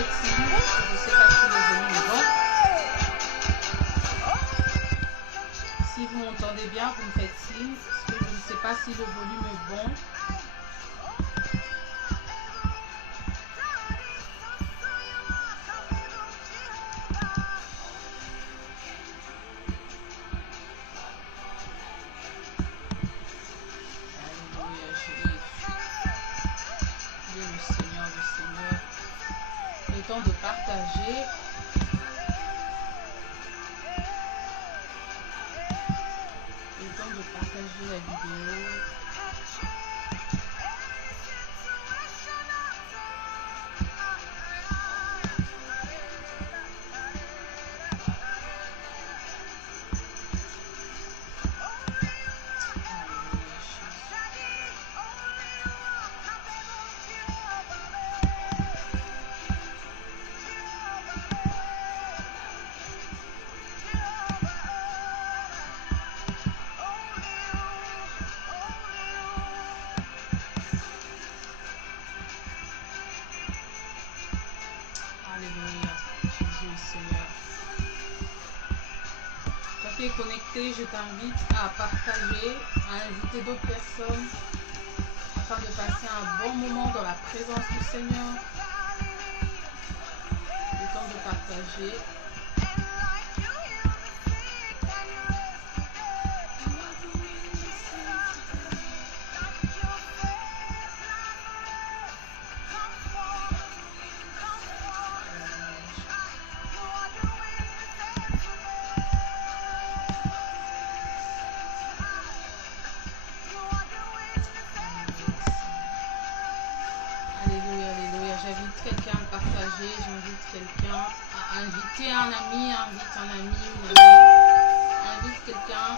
faites signe. Je ne sais pas si le volume est bon. Si vous m'entendez bien, vous me faites signe. Parce que je ne sais pas si le volume est bon. Alléluia, Jésus. Dieu le Seigneur. Le temps de partager. Le temps de partager la vidéo. Alléluia, Jésus le Seigneur. Toi qui es connecté, je t'invite à partager, à inviter d'autres personnes afin de passer un bon moment dans la présence du Seigneur. Le temps de partager. J'invite quelqu'un à partager, j'invite quelqu'un à inviter un ami, invite un ami, une amie, invite quelqu'un.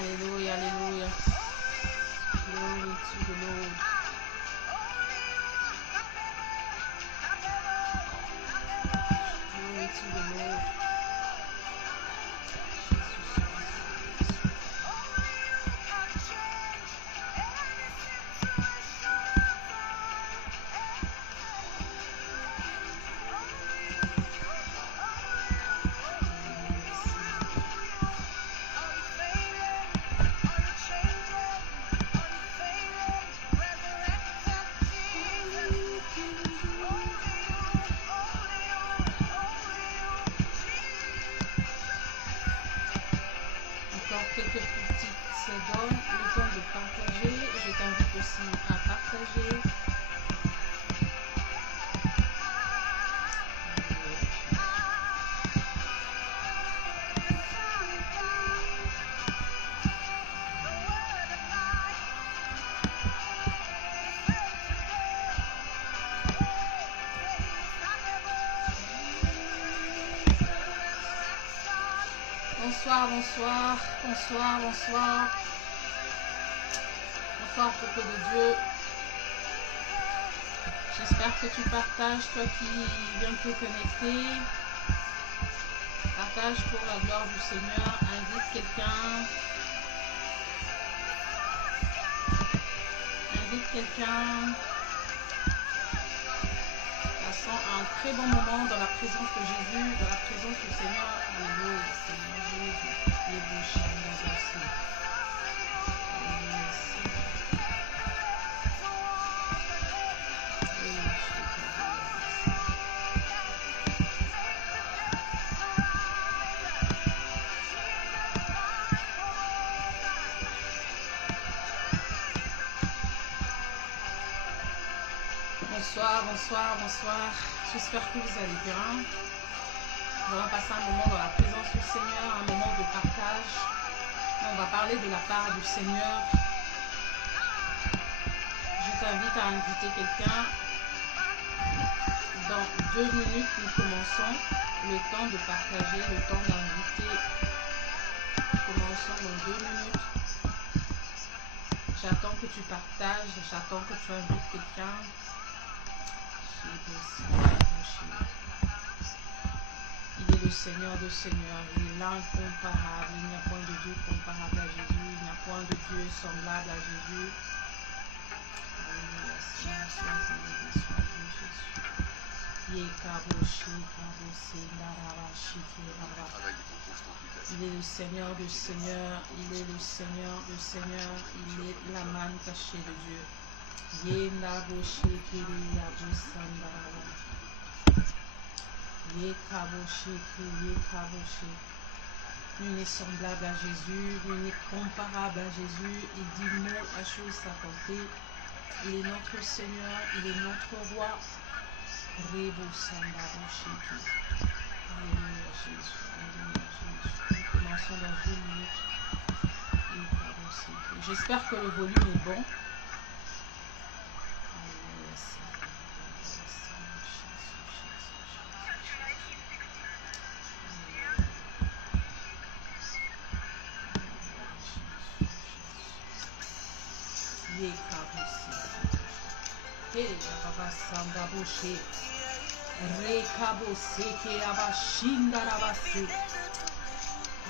Alléluia, alléluia. Glory to the Lord. Glory to the Lord. Quelques petites secondes, le temps de partager. Je t'invite aussi à partager. Bonsoir, bonsoir, bonsoir, bonsoir. Bonsoir, peuple de Dieu. J'espère que tu partages, toi qui viens te connecter. Partage pour la gloire du Seigneur. Invite quelqu'un. Invite quelqu'un. Passons un très bon moment dans la présence de Jésus, dans la présence du Seigneur. Alléluia, Seigneur Jésus. Les bouches, les aussi. Bonsoir, bonsoir, bonsoir. J'espère que vous allez bien. On va passer un moment dans la présence du Seigneur, un moment de partage. On va parler de la part du Seigneur. Je t'invite à inviter quelqu'un. Dans 2 minutes, nous commençons. Le temps de partager, le temps d'inviter ensemble dans 2 minutes. J'attends que tu partages, j'attends que tu invites quelqu'un. Il est le Seigneur de Seigneurs, il est l'incomparable. Il n'y a point de Dieu comparable à Jésus, il n'y a point de Dieu semblable à Jésus. Alléluia, Seigneur, sois élevé, sois Dieu Jésus. Il est le Seigneur de Seigneurs, il est le Seigneur de Seigneurs, il est la manne cachée de Dieu. Nul n'est semblable à Jésus, nul n'est comparable à Jésus. Il dit non à chose sa portée. Il est notre Seigneur, il est notre roi. Alléluia Jésus, alléluia Jésus. Nous commençons dans 1 minute. J'espère que le volume est bon.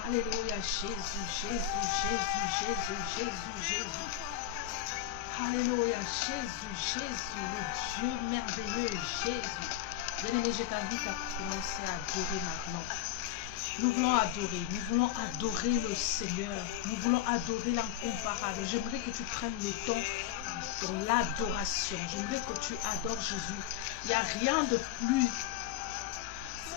Alléluia, Jésus, Jésus, Jésus, Jésus, Jésus, Jésus. Alléluia, Jésus, Jésus, le Dieu merveilleux, Jésus. Bien-aimé, je t'invite à commencer à adorer maintenant. Nous voulons adorer le Seigneur. Nous voulons adorer l'incomparable. J'aimerais que tu prennes le temps dans l'adoration. J'aimerais que tu adores Jésus. Il n'y a rien de plus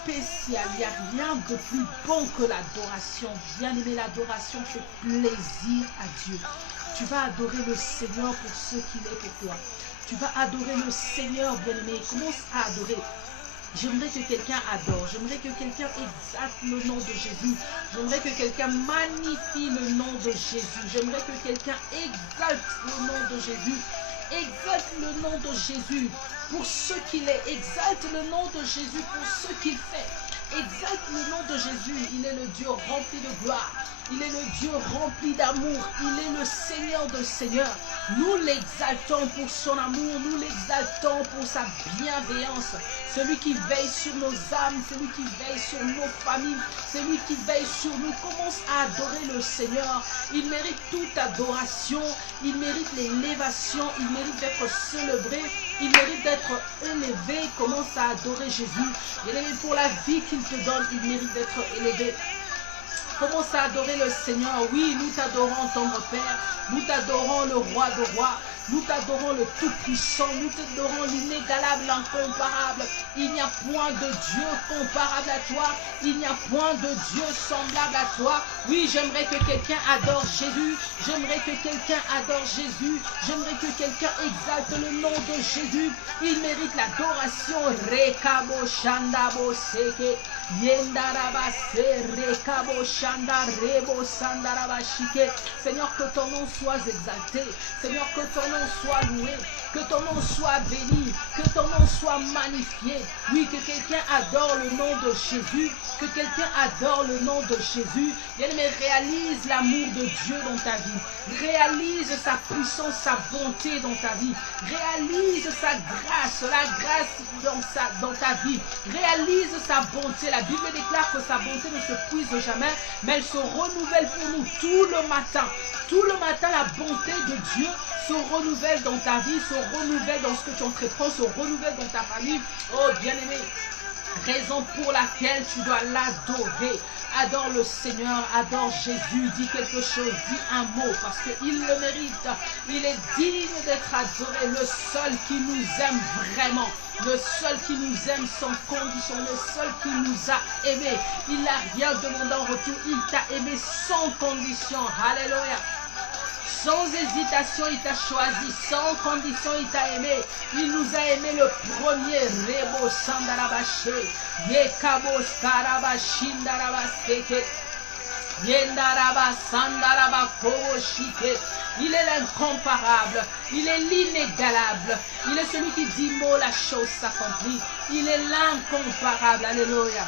spécial, il n'y a rien de plus bon que l'adoration. Bien-aimé, l'adoration fait plaisir à Dieu. Tu vas adorer le Seigneur pour ce qu'il est pour toi. Tu vas adorer le Seigneur, bien-aimé. Commence à adorer. J'aimerais que quelqu'un adore. J'aimerais que quelqu'un exalte le nom de Jésus. J'aimerais que quelqu'un magnifie le nom de Jésus. J'aimerais que quelqu'un exalte le nom de Jésus. Exalte le nom de Jésus pour ce qu'il est. Exalte le nom de Jésus pour ce qu'il fait. Exalte le nom de Jésus. Il est le Dieu rempli de gloire. Il est le Dieu rempli d'amour. Il est le Seigneur de Seigneurs. Nous l'exaltons pour son amour. Nous l'exaltons pour sa bienveillance. Celui qui veille sur nos âmes, celui qui veille sur nos familles, celui qui veille sur nous. Commence à adorer le Seigneur. Il mérite toute adoration. Il mérite l'élévation. Il mérite d'être célébré. Il mérite d'être élevé. Commence à adorer Jésus. Il est pour la vie qu'il te donne. Il mérite d'être élevé. Commence à adorer le Seigneur. Oui, nous t'adorons, tendre Père. Nous t'adorons, le Roi de rois. Nous t'adorons, le Tout-Puissant. Nous t'adorons, l'inégalable, l'incomparable. Il n'y a point de Dieu comparable à toi. Il n'y a point de Dieu semblable à toi. Oui, j'aimerais que quelqu'un adore Jésus. J'aimerais que quelqu'un adore Jésus. J'aimerais que quelqu'un exalte le nom de Jésus. Il mérite l'adoration. Rekabo Shandabo Seke. Yendarabase Rekabo Shanda Rebo Sandarabashike. Seigneur, que ton nom soit exalté. Seigneur, que ton nom soit loué. Que ton nom soit béni, que ton nom soit magnifié. Oui, que quelqu'un adore le nom de Jésus, que quelqu'un adore le nom de Jésus. Bien-aimé, réalise l'amour de Dieu dans ta vie. Réalise sa puissance, sa bonté dans ta vie. Réalise sa grâce, la grâce dans ta vie. Réalise sa bonté. La Bible déclare que sa bonté ne se puise jamais, mais elle se renouvelle pour nous tout le matin. Tout le matin, la bonté de Dieu se renouvelle dans ta vie, se renouvelle dans ce que tu entreprends, se renouvelle dans ta famille. Oh bien-aimé, raison pour laquelle tu dois l'adorer. Adore le Seigneur, adore Jésus, dis quelque chose, dis un mot, parce qu'il le mérite. Il est digne d'être adoré, le seul qui nous aime vraiment. Le seul qui nous aime sans condition, le seul qui nous a aimés. Il n'a rien demandé en retour, il t'a aimé sans condition. Alléluia. Sans hésitation, il t'a choisi. Sans condition, il t'a aimé. Il nous a aimé le premier. Rebo Sandarabashe. Yekabo Skarabashindarabaseke. Yendaraba Sandaraba Koshike. Il est l'incomparable. Il est l'inégalable. Il est celui qui dit mot, la chose s'accomplit. Il est l'incomparable. Alléluia.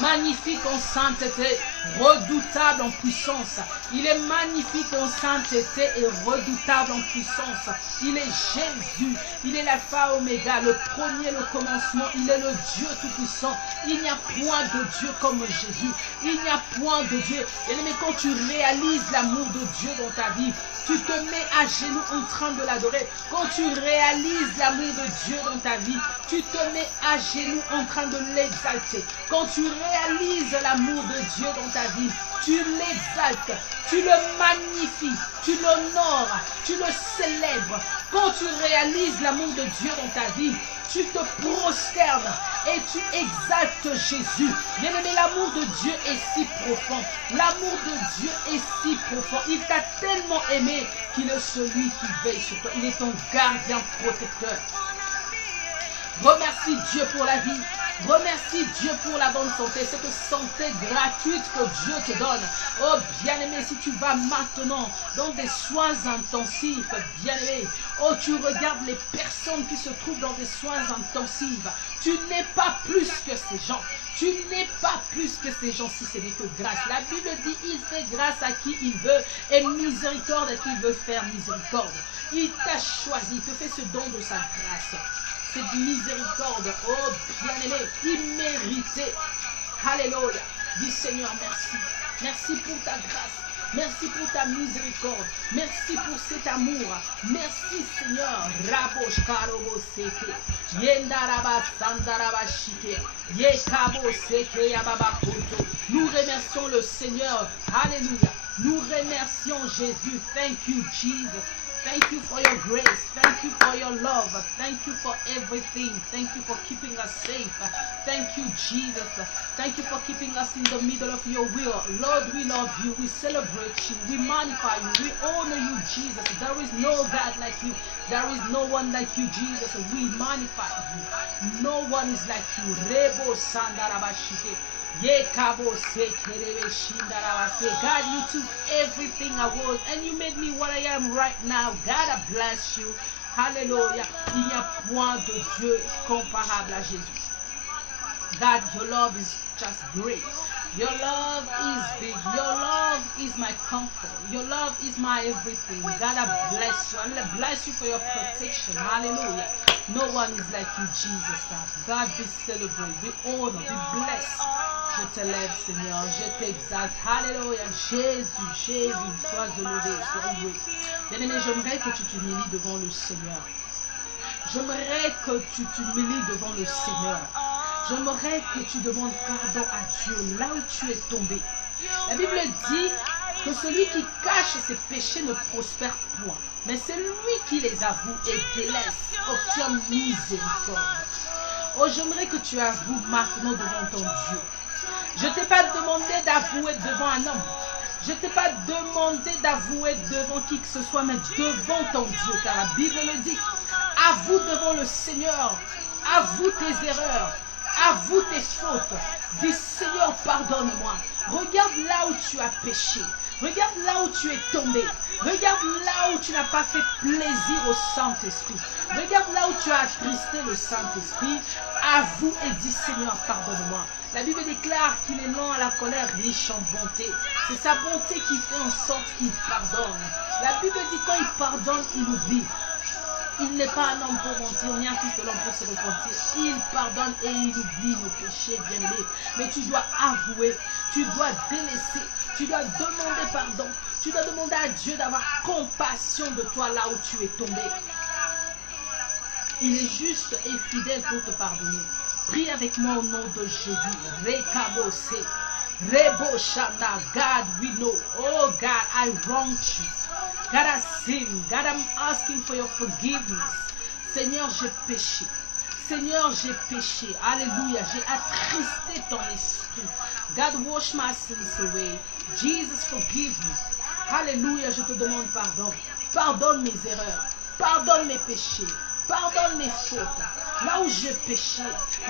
Magnifique en sainteté. redoutable en puissance. Il est magnifique en sainteté et redoutable en puissance. Il est Jésus, il est l'alpha oméga, le premier, le commencement. Il est le Dieu tout-puissant. Il n'y a point de Dieu comme Jésus. Il n'y a point de Dieu. Et quand tu réalises l'amour de Dieu dans ta vie, tu te mets à genoux en train de l'adorer. Quand tu réalises l'amour de Dieu dans ta vie, tu te mets à genoux en train de l'exalter. Quand tu réalises l'amour de Dieu dans ta vie, tu l'exaltes, tu le magnifies, tu l'honores, tu le célèbres. Quand tu réalises l'amour de Dieu dans ta vie, tu te prosternes et tu exaltes Jésus. Bien-aimé, l'amour de Dieu est si profond. L'amour de Dieu est si profond. Il t'a tellement aimé qu'il est celui qui veille sur toi. Il est ton gardien protecteur. Remercie Dieu pour la vie. Remercie Dieu pour la bonne santé, cette santé gratuite que Dieu te donne. Oh bien-aimé, si tu vas maintenant dans des soins intensifs, bien-aimé, oh tu regardes les personnes qui se trouvent dans des soins intensifs, tu n'es pas plus que ces gens. Tu n'es pas plus que ces gens si ce n'est que grâce. La Bible dit, il fait grâce à qui il veut et miséricorde à qui il veut faire miséricorde. Il t'a choisi, il te fait ce don de sa grâce. Cette miséricorde, oh bien-aimé, imméritée. Alléluia. Dis Seigneur, merci. Merci pour ta grâce. Merci pour ta miséricorde. Merci pour cet amour. Merci Seigneur. Rabosh karobo seke. Yendaraba sandaraba shike. Yekabo seke yababa koto. Nous remercions le Seigneur. Alléluia. Nous remercions Jésus. Thank you, Jesus. Thank you for your grace. Thank you for your love. Thank you for everything. Thank you for keeping us safe. Thank you, Jesus. Thank you for keeping us in the middle of your will. Lord, we love you. We celebrate you. We magnify you. We honor you, Jesus. There is no God like you. There is no one like you, Jesus. We magnify you. No one is like you. Rebo sandarabashike. God, you took everything I was and you made me what I am right now. God, I bless you. Hallelujah. Il n'y a point de Dieu comparable à Jésus. God, your love is just great. Your love is big. Your love is my comfort. Your love is my everything. God, I bless you. I bless you for your protection. Hallelujah. No one is like you, Jesus. God, be celebrated, be honored, be blessed. Je te lève, Seigneur. Je t'exalte. Alléluia. Jésus, Jésus, sois honoré, sois loué. Bien-aimé, j'aimerais que tu t'humilies devant le Seigneur. J'aimerais que tu t'humilies devant le Seigneur. J'aimerais que tu demandes pardon à Dieu là où tu es tombé. La Bible dit que celui qui cache ses péchés ne prospère point. Mais celui qui les avoue et délaisse obtient miséricorde. Oh, j'aimerais que tu avoues maintenant devant ton Dieu. Je ne t'ai pas demandé d'avouer devant un homme. Je ne t'ai pas demandé d'avouer devant qui que ce soit, mais devant ton Dieu. Car la Bible le dit. Avoue devant le Seigneur. Avoue tes erreurs. Avoue tes fautes. Dis Seigneur, pardonne-moi. Regarde là où tu as péché. Regarde là où tu es tombé. Regarde là où tu n'as pas fait plaisir au Saint-Esprit. Regarde là où tu as attristé le Saint-Esprit. Avoue et dis Seigneur, pardonne-moi. La Bible déclare qu'il est lent à la colère, riche en bonté. C'est sa bonté qui fait en sorte qu'il pardonne. La Bible dit quand il pardonne, il oublie. Il n'est pas un homme pour mentir, ni un fils de l'homme pour se repentir. Il pardonne et il oublie nos péchés, bien-aimés. Mais tu dois avouer, tu dois délaisser, tu dois demander pardon. Tu dois demander à Dieu d'avoir compassion de toi là où tu es tombé. Il est juste et fidèle pour te pardonner. Prie avec moi au nom de Jésus. Rekabose, Reboshanda. God, we know. Oh God, I wronged you. God, I sinned. God, I'm asking for your forgiveness. Seigneur, j'ai péché. Seigneur, j'ai péché. Alléluia. J'ai attristé ton esprit. God, wash my sins away. Jesus, forgive me. Alléluia. Je te demande pardon. Pardonne mes erreurs. Pardonne mes péchés. Pardonne mes fautes. Là où j'ai péché.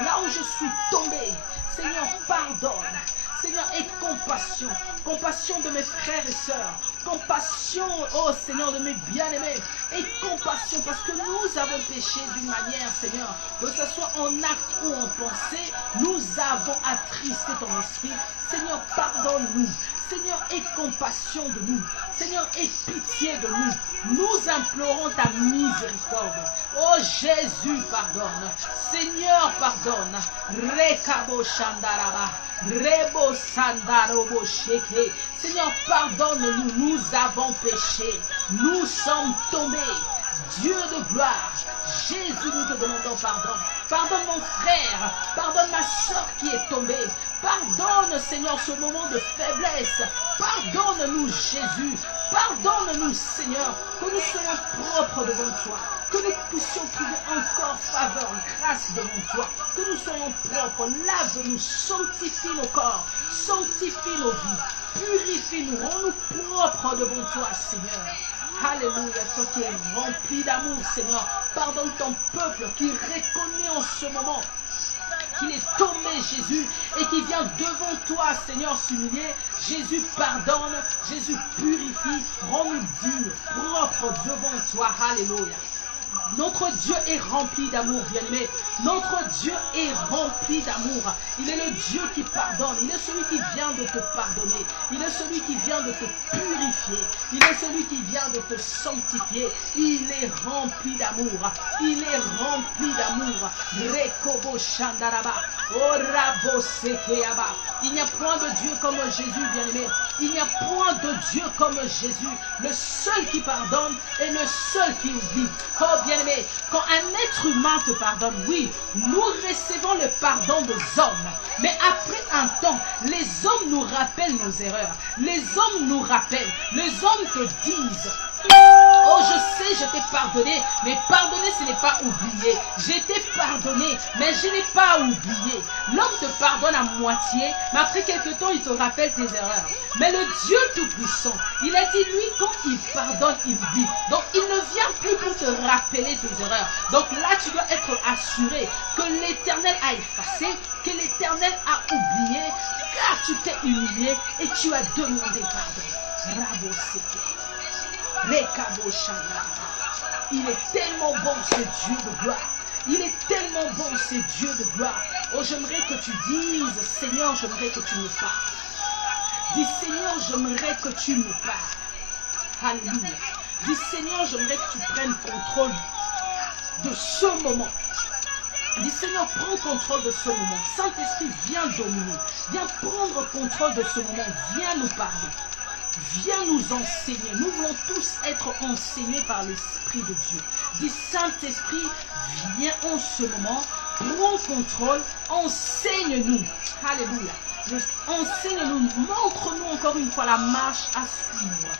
Là où je suis tombé. Seigneur, pardonne. Seigneur, aie compassion. Compassion de mes frères et sœurs. Compassion, oh Seigneur, de mes bien-aimés. Aie compassion parce que nous avons péché d'une manière, Seigneur, que ce soit en acte ou en pensée, nous avons attristé ton esprit. Seigneur, pardonne-nous. Seigneur, aie compassion de nous. Seigneur, aie pitié de nous. Nous implorons ta miséricorde. Oh Jésus, pardonne. Seigneur, pardonne. Rekabo Shandaraba. Rebo Sandarobo Sheke. Seigneur, pardonne-nous. Nous avons péché. Nous sommes tombés. Dieu de gloire, Jésus, nous te demandons pardon. Pardonne mon frère, pardonne ma soeur qui est tombée. Pardonne, Seigneur, ce moment de faiblesse. Pardonne-nous, Jésus. Pardonne-nous, Seigneur, que nous soyons propres devant toi. Que nous puissions trouver encore faveur, grâce devant toi. Que nous soyons propres. Lave-nous, sanctifie nos corps, sanctifie nos vies. Purifie-nous, rends-nous propres devant toi, Seigneur. Alléluia, toi qui es rempli d'amour, Seigneur. Pardonne ton peuple qui reconnaît en ce moment qu'il est tombé, Jésus, et qui vient devant toi, Seigneur, s'humilier. Jésus pardonne, Jésus purifie, rends-nous dignes, propres devant toi. Alléluia. Notre Dieu est rempli d'amour, bien-aimé. Notre Dieu est rempli d'amour. Il est le Dieu qui pardonne. Il est celui qui vient de te pardonner. Il est celui qui vient de te purifier. Il est celui qui vient de te sanctifier. Il est rempli d'amour. Il est rempli d'amour. Rekobo Shandaraba. Orabo Sekeaba. Il n'y a point de Dieu comme Jésus, bien-aimé. Il n'y a point de Dieu comme Jésus. Le seul qui pardonne et le seul qui oublie. Oh, bien-aimé, quand un être humain te pardonne, oui, nous recevons le pardon des hommes. Mais après un temps, les hommes nous rappellent nos erreurs. Les hommes nous rappellent. Les hommes te disent: oh, je sais, je t'ai pardonné, mais pardonner, ce n'est pas oublier. Je t'ai pardonné, mais je n'ai pas oublié. L'homme te pardonne à moitié, mais après quelque temps, il te rappelle tes erreurs. Mais le Dieu Tout-Puissant, il a dit, lui, quand il pardonne, il oublie. Donc, il ne vient plus pour te rappeler tes erreurs. Donc là, tu dois être assuré que l'Éternel a effacé, que l'Éternel a oublié, car tu t'es humilié et tu as demandé pardon. Bravo, il est tellement bon, ce Dieu de gloire. Il est tellement bon, ce Dieu de gloire. Oh, j'aimerais que tu dises: Seigneur, j'aimerais que tu me parles. Dis: Seigneur, j'aimerais que tu me parles. Alléluia. Dis: Seigneur, j'aimerais que tu prennes contrôle de ce moment. Dis: Seigneur, prends contrôle de ce moment. Saint-Esprit, viens dominer. Viens prendre contrôle de ce moment. Viens nous parler. Viens nous enseigner. Nous voulons tous être enseignés par l'Esprit de Dieu. Dis: Saint-Esprit, viens en ce moment, prends contrôle, enseigne-nous. Alléluia. Enseigne-nous, montre-nous encore une fois la marche à suivre.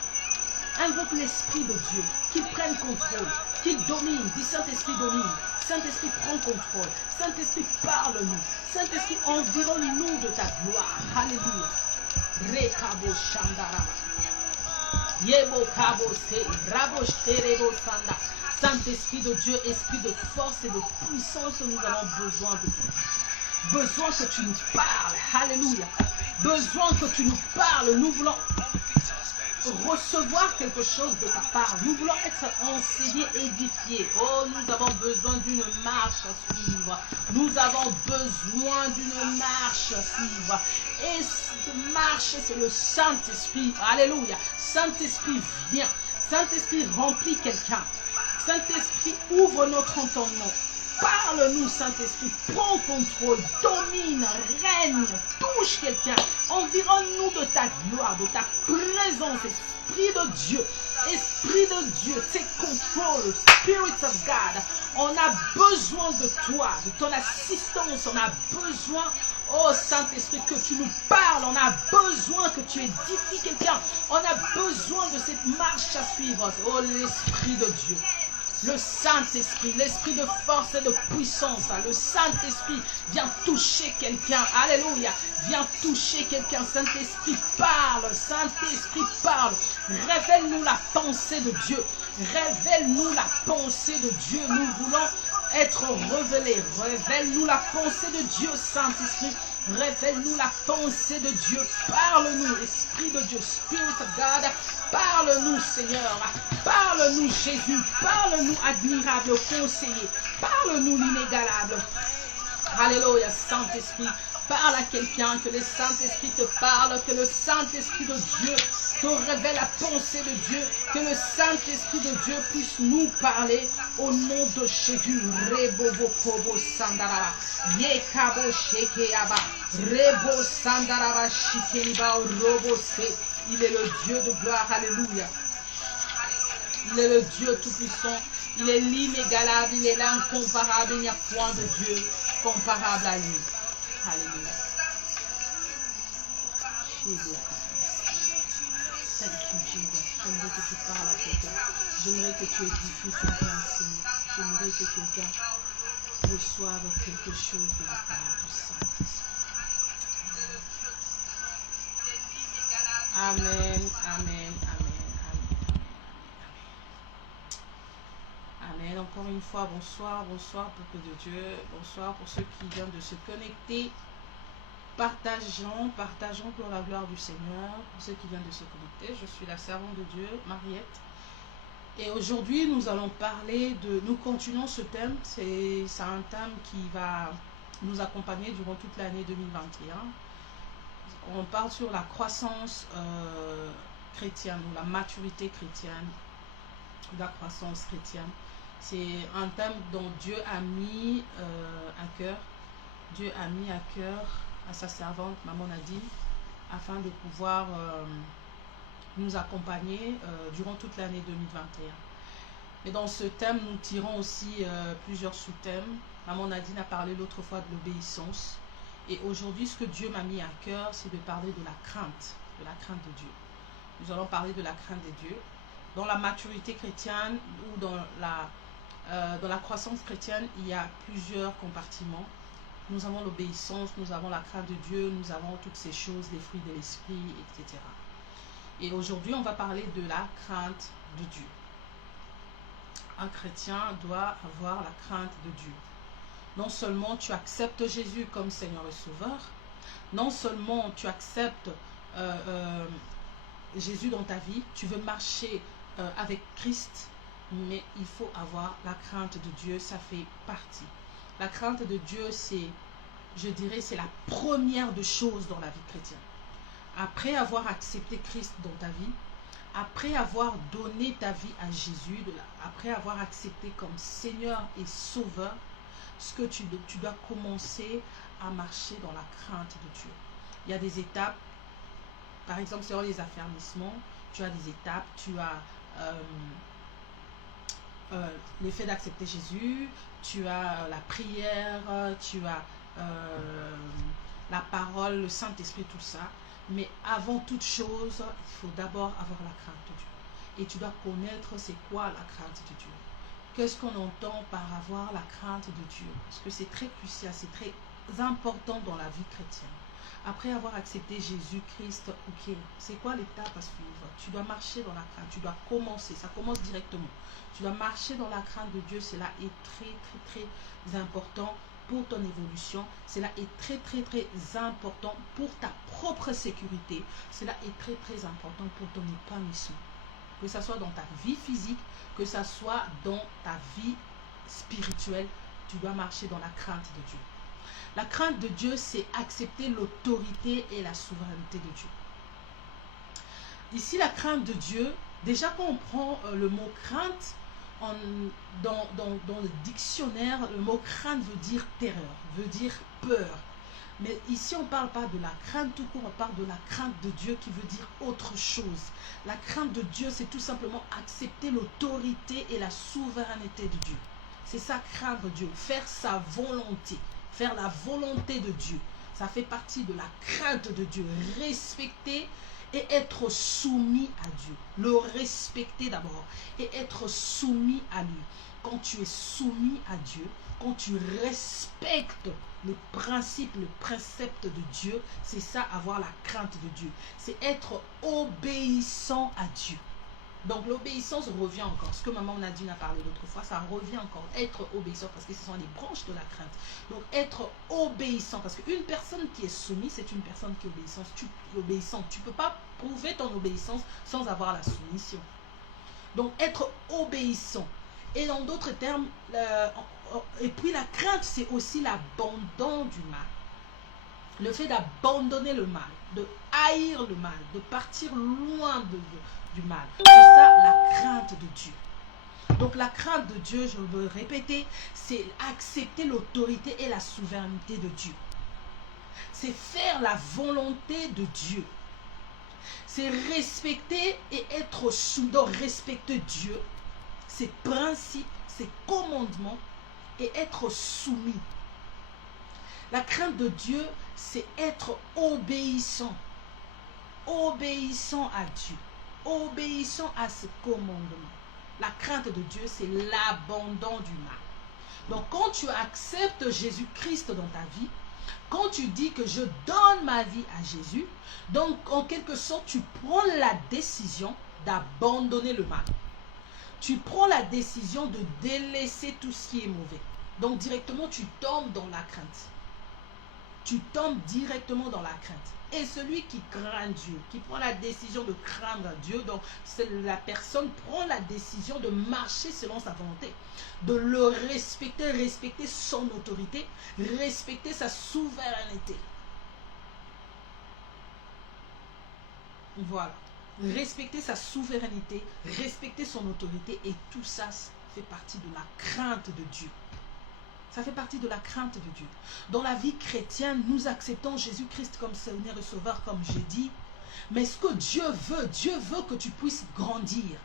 Invoque l'Esprit de Dieu, qu'il prenne contrôle, qu'il domine. Dis: Saint-Esprit, domine. Saint-Esprit, prends contrôle. Saint-Esprit, parle-nous. Saint-Esprit, environne-nous de ta gloire. Alléluia. Rekabo Shandaraba. Yebo Kabo Se, Rabo Shterebo Sanda. Saint-Esprit de Dieu, esprit de force et de puissance, nous avons besoin de toi. Besoin que tu nous parles. Alléluia. Besoin que tu nous parles. Nous voulons recevoir quelque chose de ta part. Nous voulons être enseignés, édifiés. Oh, nous avons besoin d'une marche à suivre. Nous avons besoin d'une marche à suivre. Et cette marche, c'est le Saint-Esprit. Alléluia. Saint-Esprit, viens. Saint-Esprit, remplit quelqu'un. Saint-Esprit, ouvre notre entendement. Parle-nous, Saint-Esprit, prends contrôle, domine, règne, touche quelqu'un, environne-nous de ta gloire, de ta présence, Esprit de Dieu, take control, Spirit of God. On a besoin de toi, de ton assistance, on a besoin, oh Saint-Esprit, que tu nous parles, on a besoin que tu édifies quelqu'un, on a besoin de cette marche à suivre, oh l'Esprit de Dieu. Le Saint-Esprit, l'esprit de force et de puissance, le Saint-Esprit vient toucher quelqu'un. Alléluia. Vient toucher quelqu'un. Saint-Esprit parle. Saint-Esprit parle. Révèle-nous la pensée de Dieu. Révèle-nous la pensée de Dieu. Nous voulons être révélés. Révèle-nous la pensée de Dieu, Saint-Esprit. Révèle-nous la pensée de Dieu. Parle-nous, Esprit de Dieu, Spirit of God. Parle-nous, Seigneur. Parle-nous, Jésus. Parle-nous, admirable conseiller. Parle-nous, l'inégalable. Alléluia, Saint-Esprit. Parle à quelqu'un, que le Saint-Esprit te parle, que le Saint-Esprit de Dieu te révèle la pensée de Dieu, que le Saint-Esprit de Dieu puisse nous parler au nom de Jésus. Rebo kobo sandaraba, yekabo shekeaba, rebo sandaraba shikeniba robo se. Il est le Dieu de gloire, alléluia. Il est le Dieu tout-puissant, il est l'inégalable, il est l'incomparable, il n'y a point de Dieu comparable à lui. Alléluia. Thank you, Jesus. J'aimerais que tu parles à quelqu'un. J'aimerais que tu édifies quelqu'un, Seigneur. J'aimerais que quelqu'un reçoive quelque chose de la part du Saint-Esprit. Amen, amen, amen, amen. Amen. Encore une fois, bonsoir, bonsoir, peuple de Dieu. Bonsoir pour ceux qui viennent de se connecter. Partageons pour la gloire du Seigneur. Pour ceux qui viennent de se connecter, je suis la servante de Dieu, Mariette. Et aujourd'hui, nous allons parler de... Nous continuons ce thème. C'est un thème qui va nous accompagner durant toute l'année 2021. On parle sur la croissance chrétienne, ou la maturité chrétienne, la croissance chrétienne. C'est un thème dont Dieu a mis à cœur. Dieu a mis à cœur à sa servante, Maman Nadine, afin de pouvoir nous accompagner durant toute l'année 2021. Et dans ce thème, nous tirons aussi plusieurs sous-thèmes. Maman Nadine a parlé l'autre fois de l'obéissance. Et aujourd'hui, ce que Dieu m'a mis à cœur, c'est de parler de la crainte de Dieu. Nous allons parler de la crainte de Dieu. Dans la maturité chrétienne ou dans la croissance chrétienne, il y a plusieurs compartiments. Nous avons l'obéissance, nous avons la crainte de Dieu, nous avons toutes ces choses, les fruits de l'esprit, etc. Et aujourd'hui, on va parler de la crainte de Dieu. Un chrétien doit avoir la crainte de Dieu. Non seulement tu acceptes Jésus comme Seigneur et Sauveur, non seulement tu acceptes Jésus dans ta vie, tu veux marcher avec Christ, mais il faut avoir la crainte de Dieu, ça fait partie. La crainte de Dieu, c'est, je dirais, c'est la première des choses dans la vie chrétienne. Après avoir accepté Christ dans ta vie, après avoir donné ta vie à Jésus, après avoir accepté comme Seigneur et Sauveur, ce que tu dois commencer à marcher dans la crainte de Dieu. Il y a des étapes, par exemple sur les affermissements, tu as des étapes, tu as le fait d'accepter Jésus, tu as la prière, tu as la parole, le Saint-Esprit, tout ça. Mais avant toute chose, il faut d'abord avoir la crainte de Dieu. Et tu dois connaître c'est quoi la crainte de Dieu. Qu'est-ce qu'on entend par avoir la crainte de Dieu? Parce que c'est très crucial, c'est très important dans la vie chrétienne. Après avoir accepté Jésus-Christ, ok, c'est quoi l'étape à suivre? Tu dois marcher dans la crainte, tu dois commencer, ça commence directement. Tu dois marcher dans la crainte de Dieu, cela est très, très, très important pour ton évolution. Cela est très, très, très important pour ta propre sécurité. Cela est très, très important pour ton épanouissement. Que ce soit dans ta vie physique, que ce soit dans ta vie spirituelle, tu dois marcher dans la crainte de Dieu. La crainte de Dieu, c'est accepter l'autorité et la souveraineté de Dieu. Ici, la crainte de Dieu, déjà quand on prend le mot crainte, dans le dictionnaire, le mot crainte veut dire terreur, veut dire peur. Mais ici, on ne parle pas de la crainte tout court, on parle de la crainte de Dieu qui veut dire autre chose. La crainte de Dieu, c'est tout simplement accepter l'autorité et la souveraineté de Dieu. C'est ça, craindre Dieu, faire sa volonté, faire la volonté de Dieu. Ça fait partie de la crainte de Dieu, respecter et être soumis à Dieu. Le respecter d'abord et être soumis à lui. Quand tu es soumis à Dieu, quand tu respectes les principes, les préceptes de Dieu, c'est ça avoir la crainte de Dieu. C'est être obéissant à Dieu. Donc l'obéissance revient encore. Ce que maman Nadine a parlé l'autre fois, ça revient encore. Être obéissant, parce que ce sont les branches de la crainte. Donc être obéissant, parce qu'une personne qui est soumise, c'est une personne qui est obéissante. Tu ne peux pas prouver ton obéissance sans avoir la soumission. Donc être obéissant. Et dans d'autres termes, et puis la crainte, c'est aussi l'abandon du mal. Le fait d'abandonner le mal, de haïr le mal, de partir loin du mal. C'est ça la crainte de Dieu. Donc la crainte de Dieu, je veux répéter, c'est accepter l'autorité et la souveraineté de Dieu. C'est faire la volonté de Dieu. C'est respecter et être soumis. Donc respecter Dieu, ses principes, ses commandements et être soumis. La crainte de Dieu, c'est être obéissant. Obéissant à Dieu. Obéissant à ses commandements. La crainte de Dieu, c'est l'abandon du mal. Donc quand tu acceptes Jésus-Christ dans ta vie, quand tu dis que je donne ma vie à Jésus, donc en quelque sorte, tu prends la décision d'abandonner le mal. Tu prends la décision de délaisser tout ce qui est mauvais. Donc directement, tu tombes dans la crainte. Tu tombes directement dans la crainte. Et celui qui craint Dieu, qui prend la décision de craindre Dieu, donc la personne prend la décision de marcher selon sa volonté, de le respecter, respecter son autorité, respecter sa souveraineté. Voilà. Respecter sa souveraineté, respecter son autorité, et tout ça fait partie de la crainte de Dieu. Ça fait partie de la crainte de Dieu. Dans la vie chrétienne, nous acceptons Jésus-Christ comme Seigneur et Sauveur, comme j'ai dit. Mais ce que Dieu veut que tu puisses grandir.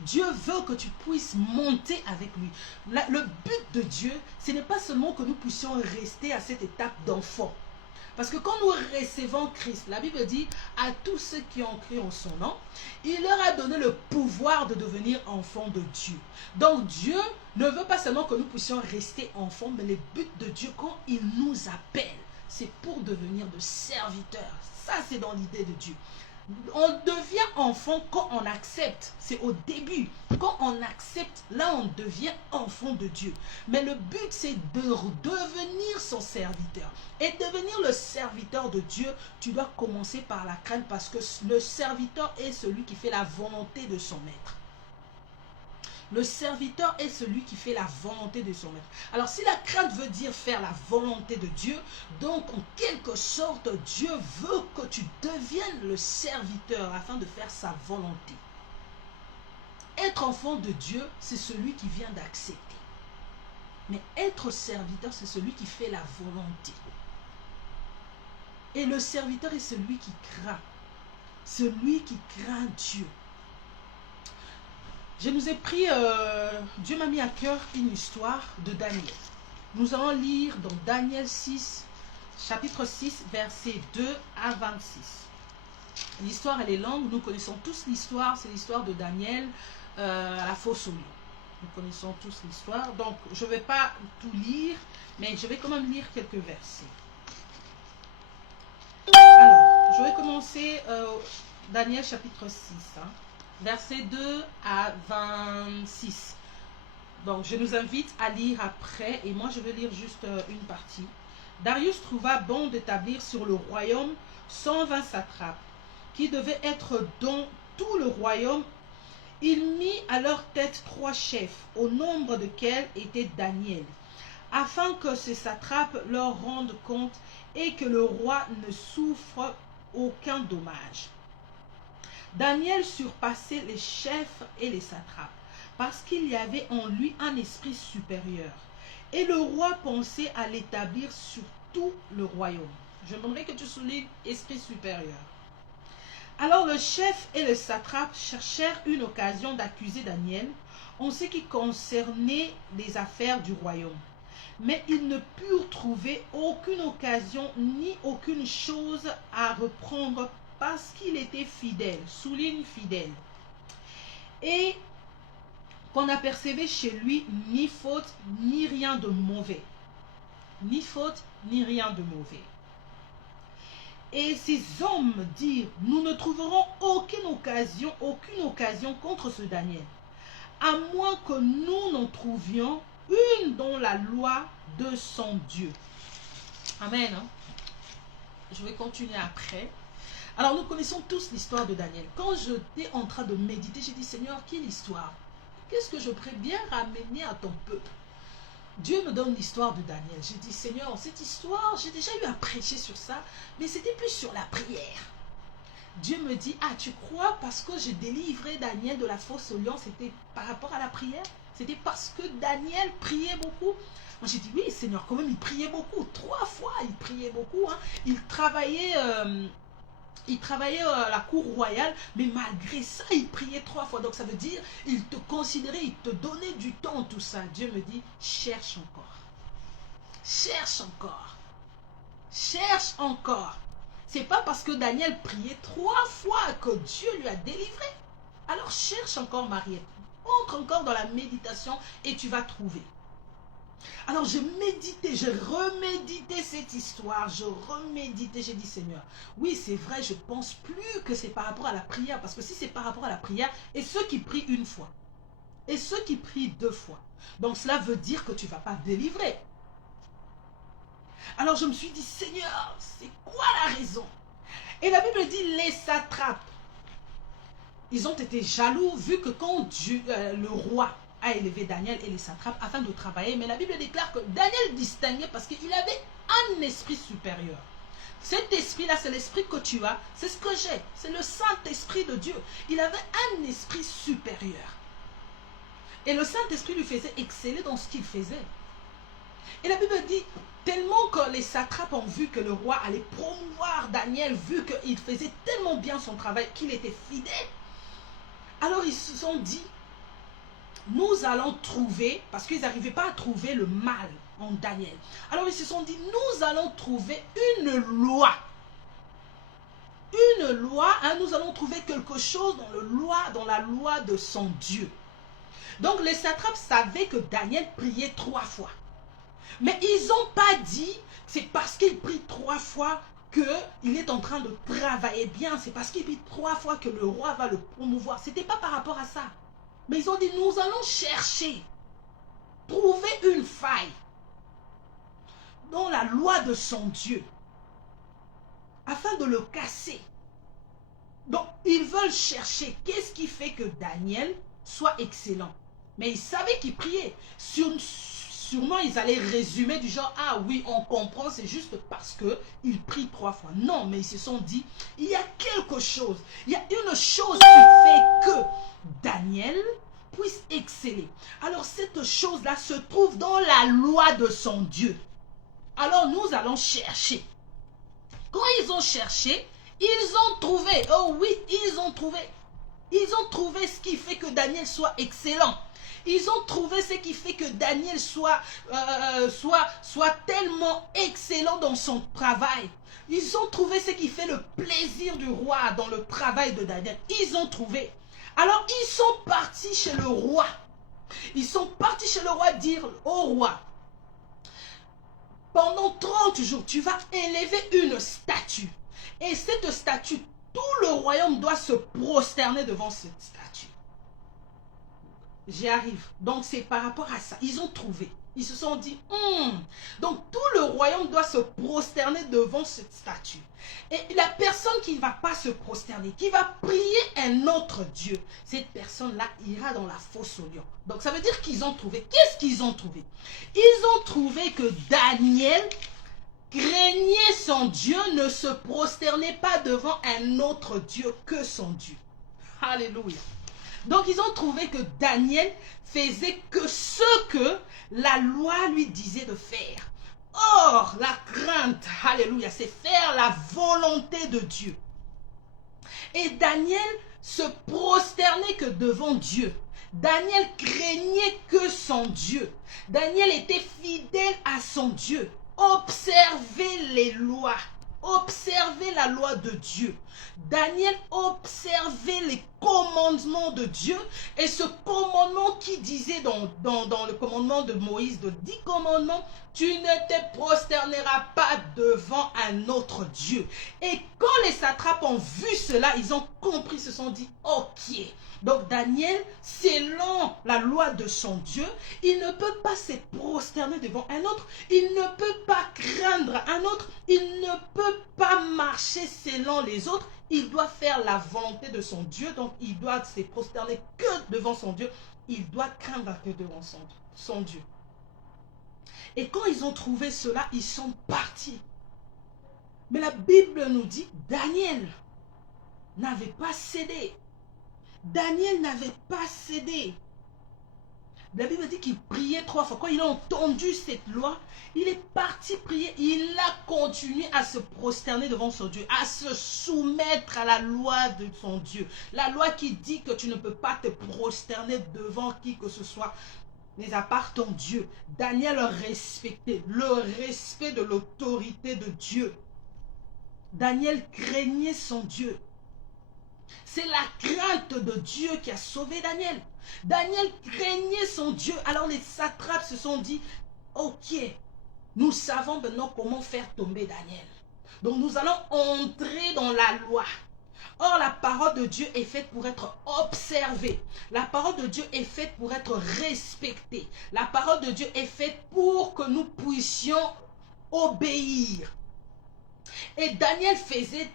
Dieu veut que tu puisses monter avec lui. Le but de Dieu, ce n'est pas seulement que nous puissions rester à cette étape d'enfant. Parce que quand nous recevons Christ, la Bible dit, à tous ceux qui ont cru en son nom, il leur a donné le pouvoir de devenir enfants de Dieu. Donc Dieu ne veut pas seulement que nous puissions rester enfants, mais le but de Dieu, quand il nous appelle, c'est pour devenir de serviteurs. Ça, c'est dans l'idée de Dieu. On devient enfant quand on accepte. C'est au début. Quand on accepte, là on devient enfant de Dieu. Mais le but c'est de devenir son serviteur. Et devenir le serviteur de Dieu, tu dois commencer par la crainte, parce que le serviteur est celui qui fait la volonté de son maître. Le serviteur est celui qui fait la volonté de son maître. Alors si la crainte veut dire faire la volonté de Dieu, donc en quelque sorte Dieu veut que tu deviennes le serviteur afin de faire sa volonté. Être enfant de Dieu, c'est celui qui vient d'accepter. Mais être serviteur, c'est celui qui fait la volonté. Et le serviteur est celui qui craint. Celui qui craint Dieu. Je nous ai pris, Dieu m'a mis à cœur une histoire de Daniel. Nous allons lire dans Daniel 6, chapitre 6, versets 2 à 26. L'histoire, elle est longue, nous connaissons tous l'histoire, c'est l'histoire de Daniel à la fosse aux lions. Nous connaissons tous l'histoire, donc je ne vais pas tout lire, mais je vais quand même lire quelques versets. Alors, je vais commencer Daniel chapitre 6, versets 2 à 26. Donc, je nous invite à lire après, et moi je vais lire juste une partie. Darius trouva bon d'établir sur le royaume 120 satrapes, qui devaient être dans tout le royaume. Il mit à leur tête 3 chefs, au nombre desquels était Daniel, afin que ces satrapes leur rendent compte et que le roi ne souffre aucun dommage. Daniel surpassait les chefs et les satrapes, parce qu'il y avait en lui un esprit supérieur. Et le roi pensait à l'établir sur tout le royaume. Je demanderai que tu soulignes esprit supérieur. Alors le chef et le satrape cherchèrent une occasion d'accuser Daniel en ce qui concernait les affaires du royaume. Mais ils ne purent trouver aucune occasion ni aucune chose à reprendre, parce qu'il était fidèle, souligne fidèle, et qu'on n'apercevait chez lui ni faute ni rien de mauvais. Ni faute ni rien de mauvais. Et ces hommes dirent, nous ne trouverons aucune occasion contre ce Daniel, à moins que nous n'en trouvions une dans la loi de son Dieu. Amen. Hein? Je vais continuer après. Alors nous connaissons tous l'histoire de Daniel. Quand j'étais en train de méditer, j'ai dit, Seigneur, quelle histoire? Qu'est-ce que je pourrais bien ramener à ton peuple? Dieu me donne l'histoire de Daniel. J'ai dit, Seigneur, cette histoire, j'ai déjà eu à prêcher sur ça, mais c'était plus sur la prière. Dieu me dit, ah, tu crois parce que j'ai délivré Daniel de la fosse au lion, c'était par rapport à la prière? C'était parce que Daniel priait beaucoup? Moi, j'ai dit, oui, Seigneur, quand même, il priait beaucoup. 3 fois, il priait beaucoup. Hein. Il travaillait à la cour royale, mais malgré ça, il priait 3 fois. Donc, ça veut dire, il te considérait, il te donnait du temps, tout ça. Dieu me dit, cherche encore. Cherche encore. Cherche encore. C'est pas parce que Daniel priait 3 fois que Dieu lui a délivré. Alors, cherche encore, Mariette. Entre encore dans la méditation et tu vas trouver. Alors je méditais, je reméditais cette histoire, j'ai dit Seigneur, oui c'est vrai, je pense plus que c'est par rapport à la prière, parce que si c'est par rapport à la prière, et ceux qui prient 1 fois, et ceux qui prient 2 fois, donc cela veut dire que tu ne vas pas délivrer. Alors je me suis dit, Seigneur, c'est quoi la raison? Et la Bible dit, les satrapes, ils ont été jaloux, vu que quand le roi a élevé Daniel et les satrapes afin de travailler. Mais la Bible déclare que Daniel distinguait parce qu'il avait un esprit supérieur. Cet esprit-là, c'est l'esprit que tu as. C'est ce que j'ai. C'est le Saint-Esprit de Dieu. Il avait un esprit supérieur. Et le Saint-Esprit lui faisait exceller dans ce qu'il faisait. Et la Bible dit, tellement que les satrapes ont vu que le roi allait promouvoir Daniel, vu qu'il faisait tellement bien son travail, qu'il était fidèle. Alors ils se sont dit, nous allons trouver, parce qu'ils n'arrivaient pas à trouver le mal en Daniel. Alors ils se sont dit, nous allons trouver une loi. Une loi, hein, nous allons trouver quelque chose dans la loi de son Dieu. Donc les satrapes savaient que Daniel priait 3 fois. Mais ils n'ont pas dit, c'est parce qu'il prie 3 fois qu'il est en train de travailler bien. C'est parce qu'il prie 3 fois que le roi va le promouvoir. Ce n'était pas par rapport à ça. Mais ils ont dit, nous allons chercher, trouver une faille dans la loi de son Dieu, afin de le casser. Donc, ils veulent chercher qu'est-ce qui fait que Daniel soit excellent. Mais ils savaient qu'il priait. Sûrement, ils allaient résumer du genre, ah oui, on comprend, c'est juste parce qu'il prie 3 fois. Non, mais ils se sont dit, il y a quelque chose. Il y a une chose qui fait que Daniel puisse exceller. Alors, cette chose-là se trouve dans la loi de son Dieu. Alors, nous allons chercher. Quand ils ont cherché, ils ont trouvé. Oh oui, ils ont trouvé. Ils ont trouvé ce qui fait que Daniel soit excellent. Ils ont trouvé ce qui fait que Daniel soit tellement excellent dans son travail. Ils ont trouvé ce qui fait le plaisir du roi dans le travail de Daniel. Ils ont trouvé. Alors, ils sont partis chez le roi. Ils sont partis chez le roi dire au roi, pendant 30 jours, tu vas élever une statue. Et cette statue, tout le royaume doit se prosterner devant cette statue. J'y arrive. Donc, c'est par rapport à ça. Ils ont trouvé. Ils se sont dit, donc tout le royaume doit se prosterner devant cette statue. Et la personne qui ne va pas se prosterner, qui va prier un autre Dieu, cette personne-là ira dans la fosse au lion. Donc ça veut dire qu'ils ont trouvé. Qu'est-ce qu'ils ont trouvé? Ils ont trouvé que Daniel craignait son Dieu, ne se prosternait pas devant un autre Dieu que son Dieu. Alléluia. Donc ils ont trouvé que Daniel faisait que ce que la loi lui disait de faire. Or, la crainte, alléluia, c'est faire la volonté de Dieu. Et Daniel se prosternait que devant Dieu. Daniel craignait que son Dieu. Daniel était fidèle à son Dieu. Observez les lois. Observez la loi de Dieu. Daniel observait les commandement de Dieu. Et ce commandement qui disait dans le commandement de Moïse, de 10 commandements, tu ne te prosterneras pas devant un autre Dieu. Et quand les satrapes ont vu cela, ils ont compris, se sont dit, ok. Donc Daniel, selon la loi de son Dieu, il ne peut pas se prosterner devant un autre, il ne peut pas craindre un autre, il ne peut pas marcher selon les autres, il doit faire la volonté de son Dieu, donc il doit se prosterner que devant son Dieu, il doit craindre que devant son Dieu. Et quand ils ont trouvé cela, ils sont partis. Mais la Bible nous dit, Daniel n'avait pas cédé. Daniel n'avait pas cédé. La Bible dit qu'il priait 3 fois. Quand il a entendu cette loi, il est parti prier. Il a continué à se prosterner devant son Dieu, à se soumettre à la loi de son Dieu. La loi qui dit que tu ne peux pas te prosterner devant qui que ce soit, mais à part ton Dieu. Daniel respectait le respect de l'autorité de Dieu. Daniel craignait son Dieu. C'est la crainte de Dieu qui a sauvé Daniel. Daniel craignait son Dieu. Alors les satrapes se sont dit, ok, nous savons maintenant comment faire tomber Daniel. Donc nous allons entrer dans la loi. Or la parole de Dieu est faite pour être observée. La parole de Dieu est faite pour être respectée. La parole de Dieu est faite pour que nous puissions obéir. Et Daniel faisait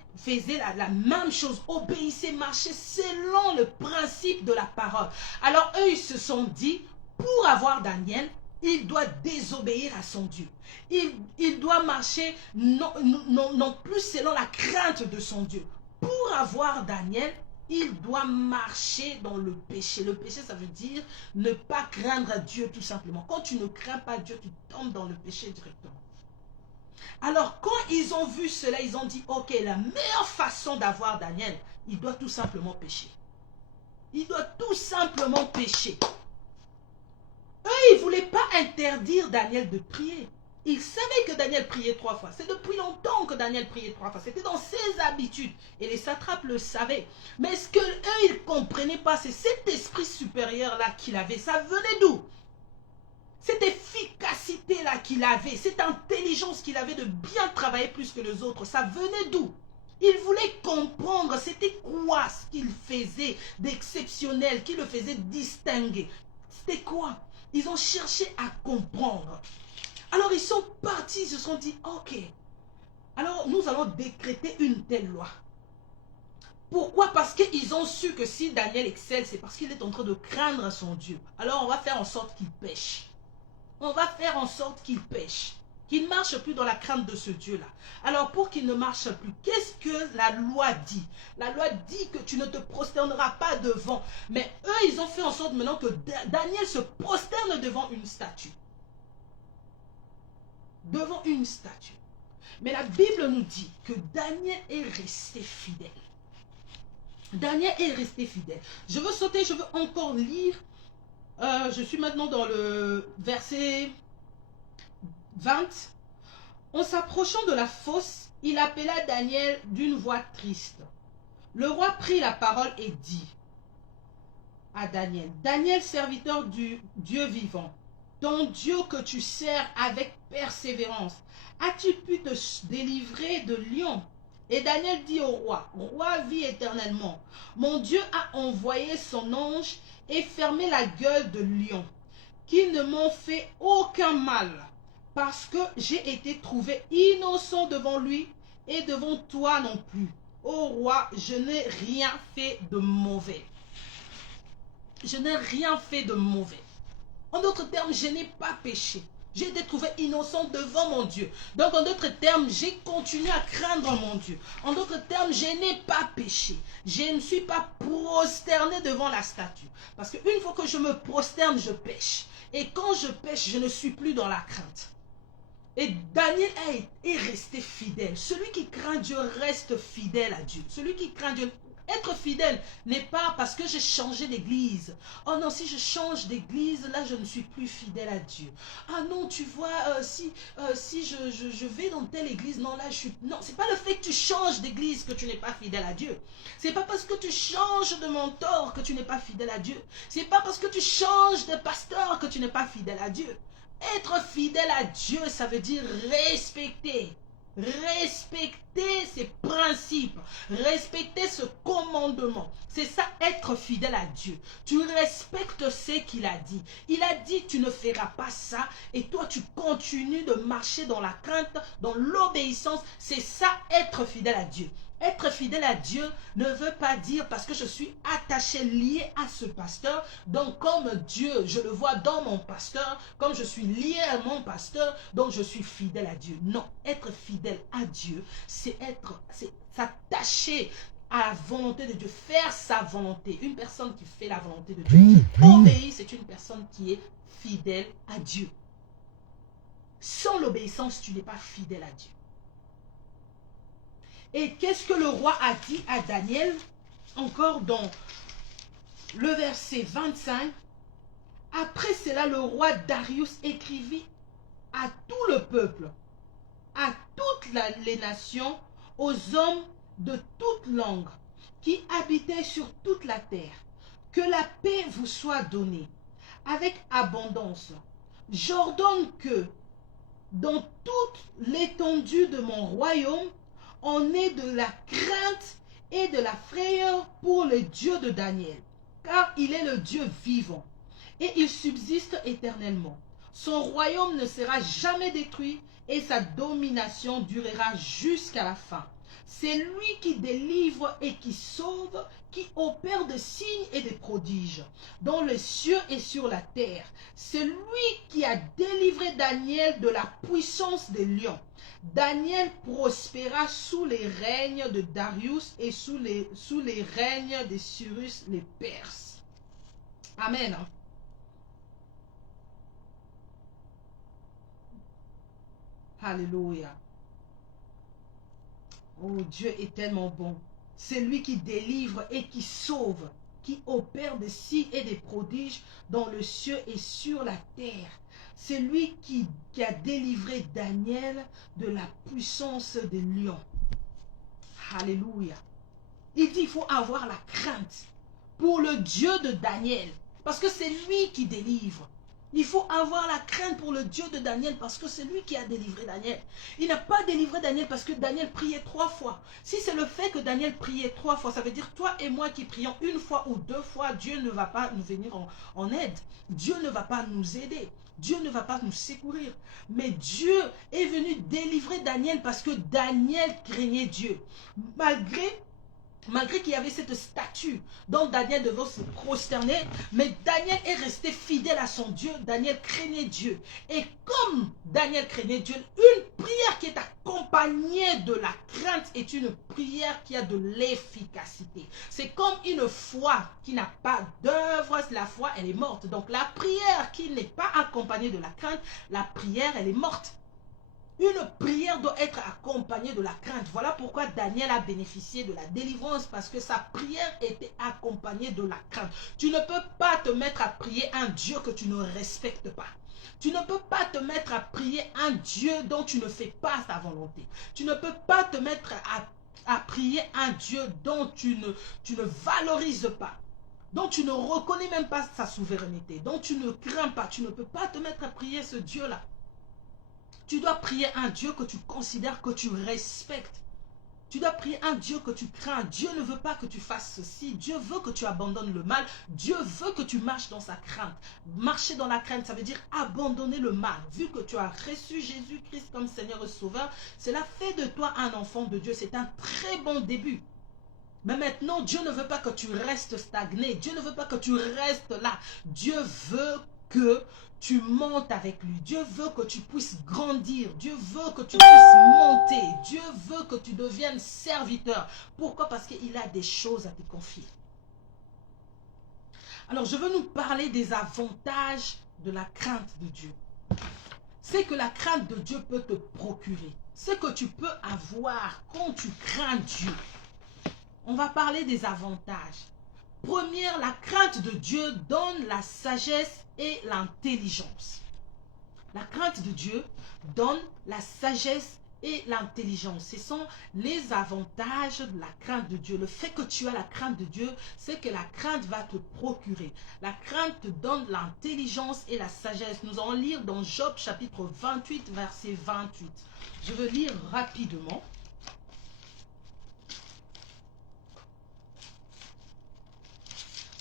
la même chose, obéissait, marchait selon le principe de la parole. Alors eux, ils se sont dit, pour avoir Daniel, il doit désobéir à son Dieu. Il doit marcher non plus selon la crainte de son Dieu. Pour avoir Daniel, il doit marcher dans le péché. Le péché, ça veut dire ne pas craindre Dieu tout simplement. Quand tu ne crains pas Dieu, tu tombes dans le péché directement. Alors quand ils ont vu cela, ils ont dit, ok, la meilleure façon d'avoir Daniel, il doit tout simplement pécher. Il doit tout simplement pécher. Eux, ils ne voulaient pas interdire Daniel de prier. Ils savaient que Daniel priait 3 fois. C'est depuis longtemps que Daniel priait 3 fois. C'était dans ses habitudes. Et les satrapes le savaient. Mais ce qu'eux, ils ne comprenaient pas, c'est cet esprit supérieur-là qu'il avait. Ça venait d'où? Cette efficacité-là qu'il avait, cette intelligence qu'il avait de bien travailler plus que les autres, ça venait d'où? Il voulait comprendre c'était quoi ce qu'il faisait d'exceptionnel, qui le faisait distinguer. C'était quoi? Ils ont cherché à comprendre. Alors ils sont partis, ils se sont dit, ok, alors nous allons décréter une telle loi. Pourquoi? Parce qu'ils ont su que si Daniel excelle, c'est parce qu'il est en train de craindre son Dieu. Alors on va faire en sorte qu'il pêche. On va faire en sorte qu'il pêche, qu'il ne marche plus dans la crainte de ce Dieu-là. Alors pour qu'il ne marche plus, qu'est-ce que la loi dit? La loi dit que tu ne te prosterneras pas devant. Mais eux, ils ont fait en sorte maintenant que Daniel se prosterne devant une statue. Devant une statue. Mais la Bible nous dit que Daniel est resté fidèle. Daniel est resté fidèle. Je veux sauter, je veux encore lire. Je suis maintenant dans le verset 20. En s'approchant de la fosse, il appela Daniel d'une voix triste. Le roi prit la parole et dit à Daniel, Daniel, serviteur du Dieu vivant, ton Dieu que tu sers avec persévérance, as-tu pu te délivrer de lion? Et Daniel dit au roi, roi, vis éternellement. Mon Dieu a envoyé son ange et fermé la gueule de lion, qui ne m'ont fait aucun mal, parce que j'ai été trouvé innocent devant lui et devant toi non plus. Ô roi, je n'ai rien fait de mauvais. Je n'ai rien fait de mauvais. En d'autres termes, je n'ai pas péché. J'ai été trouvé innocent devant mon Dieu. Donc, en d'autres termes, j'ai continué à craindre mon Dieu. En d'autres termes, je n'ai pas péché. Je ne suis pas prosterné devant la statue. Parce qu'une fois que je me prosterne, je pêche. Et quand je pêche, je ne suis plus dans la crainte. Et Daniel est resté fidèle. Celui qui craint Dieu reste fidèle à Dieu. Celui qui craint Dieu Être fidèle n'est pas parce que j'ai changé d'église. Oh non, si je change d'église, là, je ne suis plus fidèle à Dieu. Ah non, tu vois, si je vais dans telle église, non, là, je suis... Non, c'est pas le fait que tu changes d'église que tu n'es pas fidèle à Dieu. C'est pas parce que tu changes de mentor que tu n'es pas fidèle à Dieu. C'est pas parce que tu changes de pasteur que tu n'es pas fidèle à Dieu. Être fidèle à Dieu, ça veut dire respecter. Respecter ses principes, respecter ce commandement. C'est ça, être fidèle à Dieu. Tu respectes ce qu'il a dit. Il a dit, tu ne feras pas ça. Et toi, tu continues de marcher dans la crainte, dans l'obéissance. C'est ça, être fidèle à Dieu. Être fidèle à Dieu ne veut pas dire parce que je suis attaché, lié à ce pasteur. Donc comme Dieu, je le vois dans mon pasteur, comme je suis lié à mon pasteur, donc je suis fidèle à Dieu. Non, être fidèle à Dieu, c'est s'attacher à la volonté de Dieu, faire sa volonté. Une personne qui fait la volonté de Dieu, qui obéit, c'est une personne qui est fidèle à Dieu. Sans l'obéissance, tu n'es pas fidèle à Dieu. Et qu'est-ce que le roi a dit à Daniel? Encore dans le verset 25. Après cela, le roi Darius écrivit à tout le peuple, à toutes les nations, aux hommes de toute langue qui habitaient sur toute la terre, que la paix vous soit donnée avec abondance. J'ordonne que dans toute l'étendue de mon royaume, on ait de la crainte et de la frayeur pour le Dieu de Daniel, car il est le Dieu vivant, et il subsiste éternellement. Son royaume ne sera jamais détruit, et sa domination durera jusqu'à la fin. C'est lui qui délivre et qui sauve, qui opère des signes et des prodiges dans les cieux et sur la terre. C'est lui qui a délivré Daniel de la puissance des lions. Daniel prospéra sous les règnes de Darius et sous les règnes de Cyrus les Perses. Amen. Alléluia. Oh, Dieu est tellement bon. C'est lui qui délivre et qui sauve, qui opère des signes et des prodiges dans le ciel et sur la terre. C'est lui qui a délivré Daniel de la puissance des lions. Alléluia. Il dit qu'il faut avoir la crainte pour le Dieu de Daniel, parce que c'est lui qui délivre. Il faut avoir la crainte pour le Dieu de Daniel parce que c'est lui qui a délivré Daniel. Il n'a pas délivré Daniel parce que Daniel priait 3 fois. Si c'est le fait que Daniel priait 3 fois, ça veut dire toi et moi qui prions 1 fois ou 2 fois, Dieu ne va pas nous venir en aide. Dieu ne va pas nous aider. Dieu ne va pas nous secourir. Mais Dieu est venu délivrer Daniel parce que Daniel craignait Dieu. Malgré qu'il y avait cette statue dont Daniel devait se prosterner, mais Daniel est resté fidèle à son Dieu. Daniel craignait Dieu. Et comme Daniel craignait Dieu, une prière qui est accompagnée de la crainte est une prière qui a de l'efficacité. C'est comme une foi qui n'a pas d'œuvre. La foi, elle est morte. Donc la prière qui n'est pas accompagnée de la crainte, la prière, elle est morte. Une prière doit être accompagnée de la crainte. Voilà pourquoi Daniel a bénéficié de la délivrance, parce que sa prière était accompagnée de la crainte. Tu ne peux pas te mettre à prier un Dieu que tu ne respectes pas. Tu ne peux pas te mettre à prier un Dieu dont tu ne fais pas sa volonté. Tu ne peux pas te mettre à prier un Dieu dont tu ne valorises pas, dont tu ne reconnais même pas sa souveraineté, dont tu ne crains pas. Tu ne peux pas te mettre à prier ce Dieu-là. Tu dois prier un Dieu que tu considères, que tu respectes. Tu dois prier un Dieu que tu crains. Dieu ne veut pas que tu fasses ceci. Dieu veut que tu abandonnes le mal. Dieu veut que tu marches dans sa crainte. Marcher dans la crainte, ça veut dire abandonner le mal. Vu que tu as reçu Jésus-Christ comme Seigneur et Sauveur, cela fait de toi un enfant de Dieu. C'est un très bon début. Mais maintenant, Dieu ne veut pas que tu restes stagné. Dieu ne veut pas que tu restes là. Dieu veut que tu montes avec lui. Dieu veut que tu puisses grandir. Dieu veut que tu puisses monter. Dieu veut que tu deviennes serviteur. Pourquoi? Parce qu'il a des choses à te confier. Alors, je veux nous parler des avantages de la crainte de Dieu. C'est que la crainte de Dieu peut te procurer. Ce que tu peux avoir quand tu crains Dieu. on va parler des avantages. Première, la crainte de Dieu donne la sagesse et l'intelligence. La crainte de Dieu donne la sagesse et l'intelligence. Ce sont les avantages de la crainte de Dieu. Le fait que tu as la crainte de Dieu, c'est que la crainte va te procurer. La crainte te donne l'intelligence et la sagesse. Nous allons lire dans Job chapitre 28, verset 28. Je veux lire rapidement.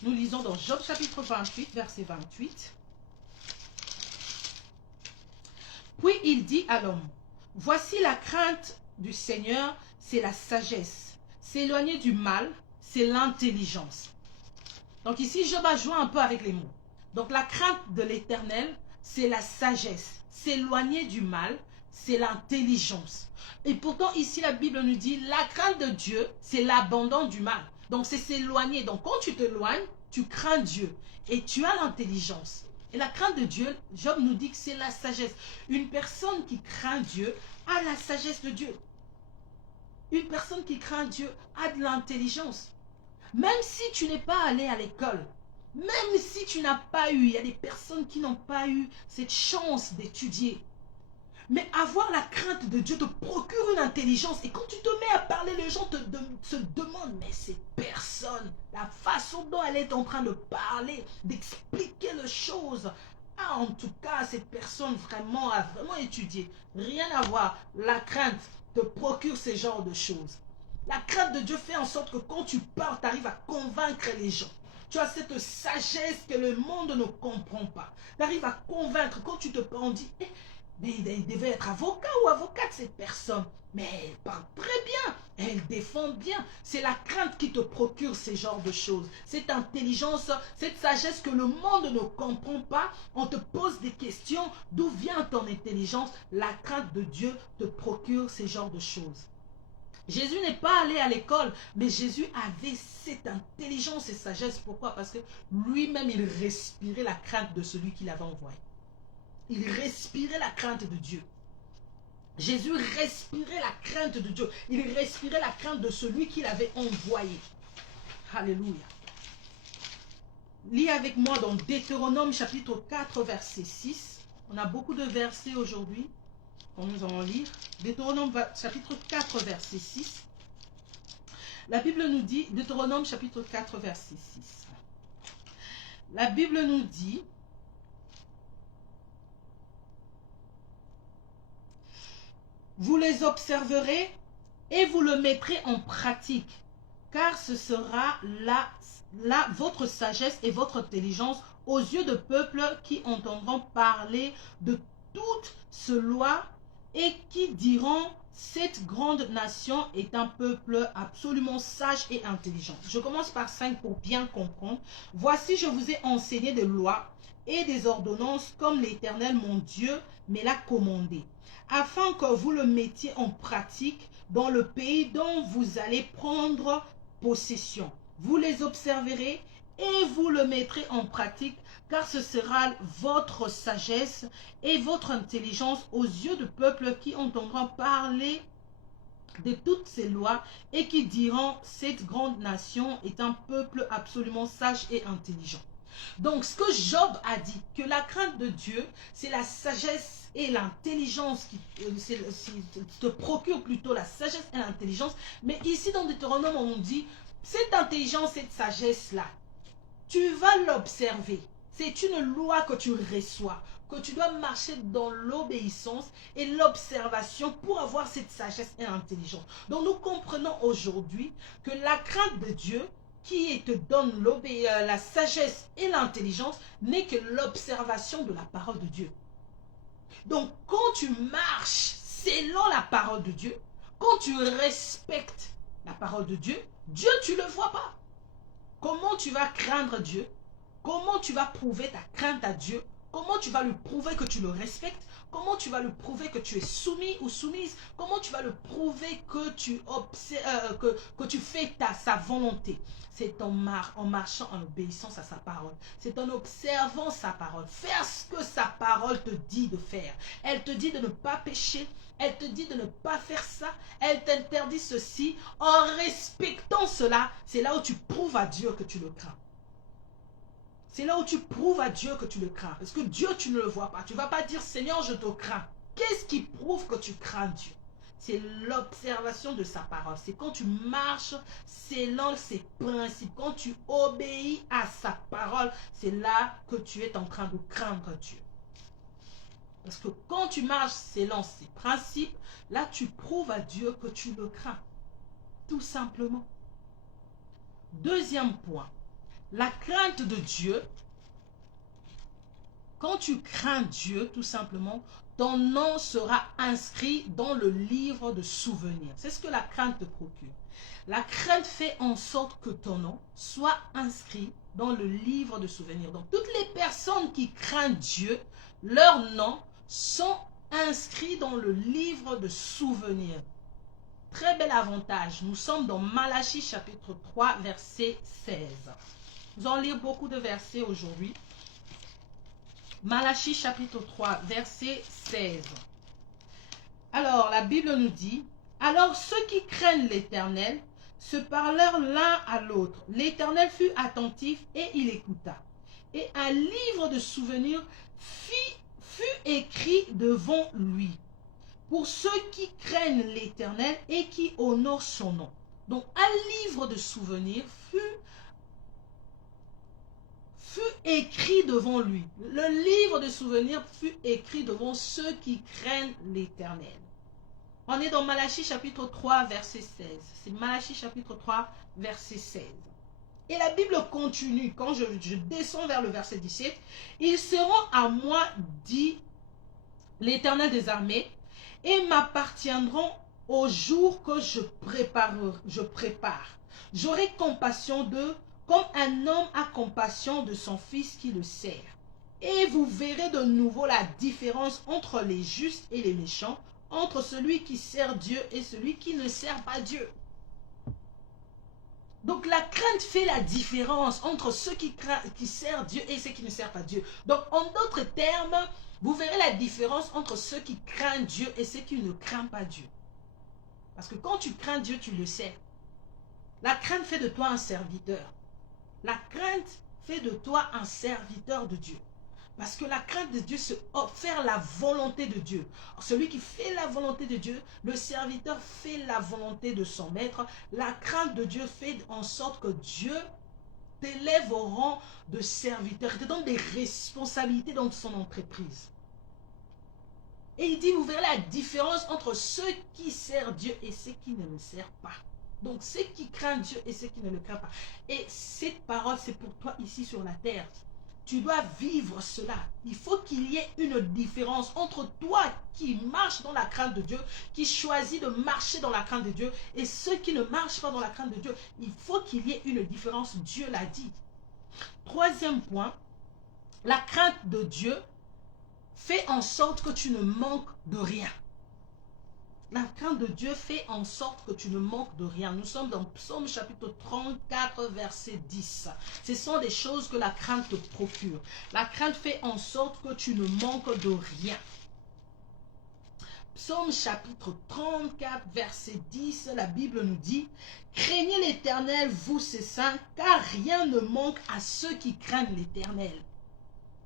Nous lisons dans Job chapitre 28, verset 28. Puis il dit à l'homme, voici la crainte du Seigneur, c'est la sagesse. S'éloigner du mal, c'est l'intelligence. Donc ici, Job a joué un peu avec les mots. Donc la crainte de l'Éternel, c'est la sagesse. S'éloigner du mal, c'est l'intelligence. Et pourtant ici, la Bible nous dit, la crainte de Dieu, c'est l'abandon du mal. Donc c'est s'éloigner. Donc quand tu t'éloignes, tu crains Dieu et tu as l'intelligence. Et la crainte de Dieu, Job nous dit que c'est la sagesse. Une personne qui craint Dieu a la sagesse de Dieu. Une personne qui craint Dieu a de l'intelligence. Même si tu n'es pas allé à l'école, même si tu n'as pas eu, il y a des personnes qui n'ont pas eu cette chance d'étudier. Mais avoir la crainte de Dieu te procure une intelligence. Et quand tu te mets à parler, les gens se demandent, mais cette personne, la façon dont elle est en train de parler, d'expliquer les choses. Ah, en tout cas, cette personne vraiment a vraiment étudié. Rien à voir. La crainte te procure ce genre de choses. La crainte de Dieu fait en sorte que quand tu parles, tu arrives à convaincre les gens. Tu as cette sagesse que le monde ne comprend pas. Tu arrives à convaincre. Quand tu te parles, on dit... mais il devait être avocat ou avocate cette personne. Mais elle parle très bien. Elle défend bien. C'est la crainte qui te procure ces genres de choses. Cette intelligence, cette sagesse que le monde ne comprend pas. On te pose des questions. D'où vient ton intelligence? La crainte de Dieu te procure ces genres de choses. Jésus n'est pas allé à l'école, mais Jésus avait cette intelligence et sagesse. Pourquoi? Parce que lui-même, il respirait la crainte de celui qui l'avait envoyé. Il respirait la crainte de Dieu. Jésus respirait la crainte de Dieu. Il respirait la crainte de celui qui l'avait envoyé. Alléluia. Lis avec moi dans Deutéronome chapitre 4 verset 6. On a beaucoup de versets aujourd'hui. Nous allons lire. Deutéronome chapitre 4 verset 6. La Bible nous dit, Deutéronome chapitre 4 verset 6. La Bible nous dit, vous les observerez et vous le mettrez en pratique, car ce sera là votre sagesse et votre intelligence aux yeux de peuples qui entendront parler de toute ce loi et qui diront, cette grande nation est un peuple absolument sage et intelligent. Je commence par 5 pour bien comprendre. Voici, je vous ai enseigné des lois et des ordonnances comme l'Éternel mon Dieu me l'a commandé, afin que vous le mettiez en pratique dans le pays dont vous allez prendre possession. Vous les observerez et vous le mettrez en pratique, car ce sera votre sagesse et votre intelligence aux yeux du peuple qui entendront parler de toutes ces lois et qui diront, cette grande nation est un peuple absolument sage et intelligent. Donc, ce que Job a dit, que la crainte de Dieu, c'est la sagesse et l'intelligence qui te procure plutôt la sagesse et l'intelligence. Mais ici, dans Deutéronome, on dit, cette intelligence, cette sagesse-là, tu vas l'observer. C'est une loi que tu reçois, que tu dois marcher dans l'obéissance et l'observation pour avoir cette sagesse et l'intelligence. Donc, nous comprenons aujourd'hui que la crainte de Dieu, qui te donne la sagesse et l'intelligence, n'est que l'observation de la parole de Dieu. Donc, quand tu marches selon la parole de Dieu, quand tu respectes la parole de Dieu, Dieu, tu ne le vois pas. Comment tu vas craindre Dieu? Comment tu vas prouver ta crainte à Dieu? Comment tu vas lui prouver que tu le respectes? Comment tu vas le prouver que tu es soumis ou soumise? Comment tu vas le prouver que que tu fais sa volonté? C'est en marchant, en obéissance à sa parole. C'est en observant sa parole. Faire ce que sa parole te dit de faire. Elle te dit de ne pas pécher. Elle te dit de ne pas faire ça. Elle t'interdit ceci. En respectant cela, c'est là où tu prouves à Dieu que tu le crains. C'est là où tu prouves à Dieu que tu le crains. Parce que Dieu, tu ne le vois pas. Tu ne vas pas dire, Seigneur, je te crains. Qu'est-ce qui prouve que tu crains Dieu? C'est l'observation de sa parole. C'est quand tu marches selon ses principes. Quand tu obéis à sa parole, c'est là que tu es en train de craindre Dieu. Parce que quand tu marches selon ses principes, là tu prouves à Dieu que tu le crains. Tout simplement. Deuxième point. La crainte de Dieu. Quand tu crains Dieu, tout simplement, ton nom sera inscrit dans le livre de souvenirs. C'est ce que la crainte te procure. La crainte fait en sorte que ton nom soit inscrit dans le livre de souvenirs. Donc, toutes les personnes qui craignent Dieu, leurs noms sont inscrits dans le livre de souvenirs. Très bel avantage. Nous sommes dans Malachie chapitre 3, verset 16. Nous allons lire beaucoup de versets aujourd'hui. Malachie chapitre 3, verset 16. Alors, la Bible nous dit, « Alors ceux qui craignent l'Éternel se parlèrent l'un à l'autre. L'Éternel fut attentif et il écouta. Et un livre de souvenirs fut écrit devant lui, pour ceux qui craignent l'Éternel et qui honorent son nom. » Donc, un livre de souvenirs fut écrit devant lui. Le livre de souvenirs fut écrit devant ceux qui craignent l'Éternel. On est dans Malachie chapitre 3, verset 16. C'est Malachie chapitre 3, verset 16. Et la Bible continue, quand je descends vers le verset 17, « Ils seront à moi, dit l'Éternel des armées, et m'appartiendront au jour que je prépare. J'aurai compassion d'eux, comme un homme a compassion de son fils qui le sert. Et vous verrez de nouveau la différence entre les justes et les méchants, entre celui qui sert Dieu et celui qui ne sert pas Dieu. » Donc la crainte fait la différence entre ceux qui servent Dieu et ceux qui ne servent pas Dieu. Donc en d'autres termes, vous verrez la différence entre ceux qui craignent Dieu et ceux qui ne craignent pas Dieu. Parce que quand tu crains Dieu, tu le sais. La crainte fait de toi un serviteur. La crainte fait de toi un serviteur de Dieu. Parce que la crainte de Dieu, c'est faire la volonté de Dieu. Celui qui fait la volonté de Dieu, le serviteur fait la volonté de son maître. La crainte de Dieu fait en sorte que Dieu t'élève au rang de serviteur. Il te donne des responsabilités dans son entreprise. Et il dit, vous verrez la différence entre ceux qui servent Dieu et ceux qui ne le servent pas. Donc, ceux qui craignent Dieu et ceux qui ne le craignent pas. Et cette parole, c'est pour toi ici sur la terre. Tu dois vivre cela. Il faut qu'il y ait une différence entre toi qui marche dans la crainte de Dieu, qui choisit de marcher dans la crainte de Dieu, et ceux qui ne marchent pas dans la crainte de Dieu. Il faut qu'il y ait une différence. Dieu l'a dit. Troisième point, la crainte de Dieu fait en sorte que tu ne manques de rien. La crainte de Dieu fait en sorte que tu ne manques de rien. Nous sommes dans Psaume chapitre 34, verset 10. Ce sont des choses que la crainte te procure. La crainte fait en sorte que tu ne manques de rien. Psaume chapitre 34, verset 10, la Bible nous dit « Craignez l'Éternel, vous ses saints, car rien ne manque à ceux qui craignent l'Éternel. »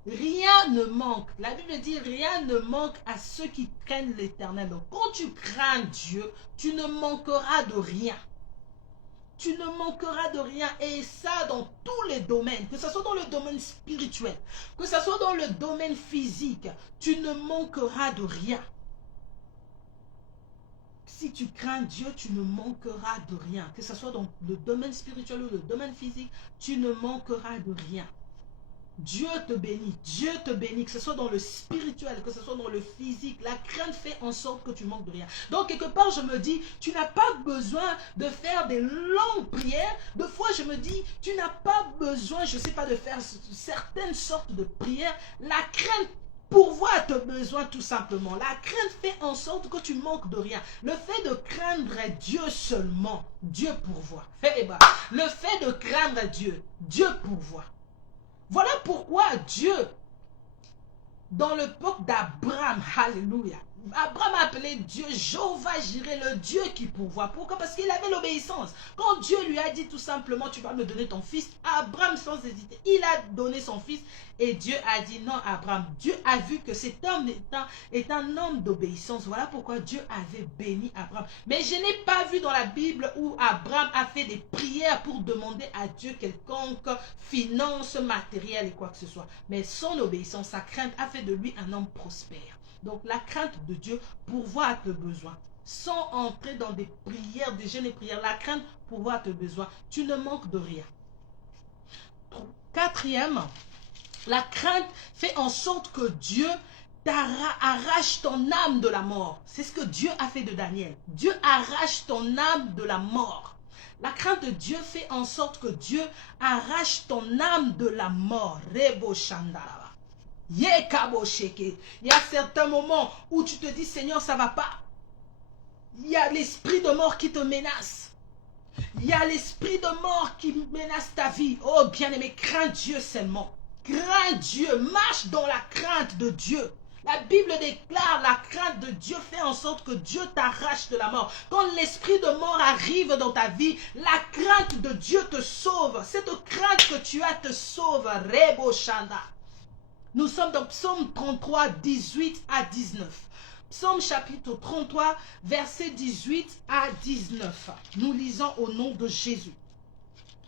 Rien ne manque. La Bible dit rien ne manque à ceux qui craignent l'Éternel. Donc quand tu crains Dieu, tu ne manqueras de rien. Tu ne manqueras de rien. Et ça dans tous les domaines. Que ce soit dans le domaine spirituel, que ce soit dans le domaine physique, tu ne manqueras de rien. Si tu crains Dieu, tu ne manqueras de rien. Que ce soit dans le domaine spirituel ou le domaine physique, tu ne manqueras de rien. Dieu te bénit, que ce soit dans le spirituel, que ce soit dans le physique. La crainte fait en sorte que tu manques de rien. Donc quelque part je me dis, tu n'as pas besoin de faire des longues prières. Des fois je me dis, tu n'as pas besoin, je ne sais pas, de faire certaines sortes de prières. La crainte pourvoit à tes besoins tout simplement. La crainte fait en sorte que tu manques de rien. Le fait de craindre Dieu seulement, Dieu pourvoit. Eh ben, le fait de craindre Dieu, Dieu pourvoit. Voilà pourquoi Dieu, dans l'époque d'Abraham, alléluia, Abraham appelait Dieu Jéhovah Jireh, le Dieu qui pourvoit. Pourquoi? Parce qu'il avait l'obéissance. Quand Dieu lui a dit tout simplement, tu vas me donner ton fils, Abraham sans hésiter, il a donné son fils et Dieu a dit non, Abraham. Dieu a vu que cet homme est un homme d'obéissance. Voilà pourquoi Dieu avait béni Abraham. Mais je n'ai pas vu dans la Bible où Abraham a fait des prières pour demander à Dieu quelconque finance matérielle et quoi que ce soit. Mais son obéissance, sa crainte a fait de lui un homme prospère. Donc la crainte de Dieu pourvoit à tes besoins. Sans entrer dans des prières, des jeûnes et prières, la crainte pourvoit à tes besoins. Tu ne manques de rien. Quatrième, la crainte fait en sorte que Dieu arrache ton âme de la mort. C'est ce que Dieu a fait de Daniel. Dieu arrache ton âme de la mort. La crainte de Dieu fait en sorte que Dieu arrache ton âme de la mort. Rebo Shandaraba. Il y a certains moments où tu te dis, Seigneur, ça ne va pas. Il y a l'esprit de mort qui te menace. Il y a l'esprit de mort qui menace ta vie. Oh bien-aimé, crains Dieu seulement. Crains Dieu, marche dans la crainte de Dieu. La Bible déclare la crainte de Dieu fait en sorte que Dieu t'arrache de la mort. Quand l'esprit de mort arrive dans ta vie, la crainte de Dieu te sauve. Cette crainte que tu as te sauve. Rebo Shanda. Nous sommes dans Psaume 33, 18 à 19. Psaume chapitre 33, versets 18 à 19. Nous lisons au nom de Jésus.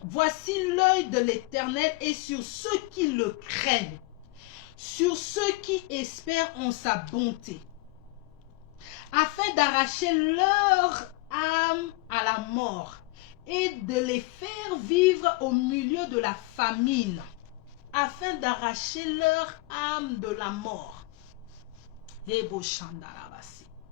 Voici l'œil de l'Éternel est sur ceux qui le craignent, sur ceux qui espèrent en sa bonté, afin d'arracher leur âme à la mort et de les faire vivre au milieu de la famine, afin d'arracher leur âme de la mort.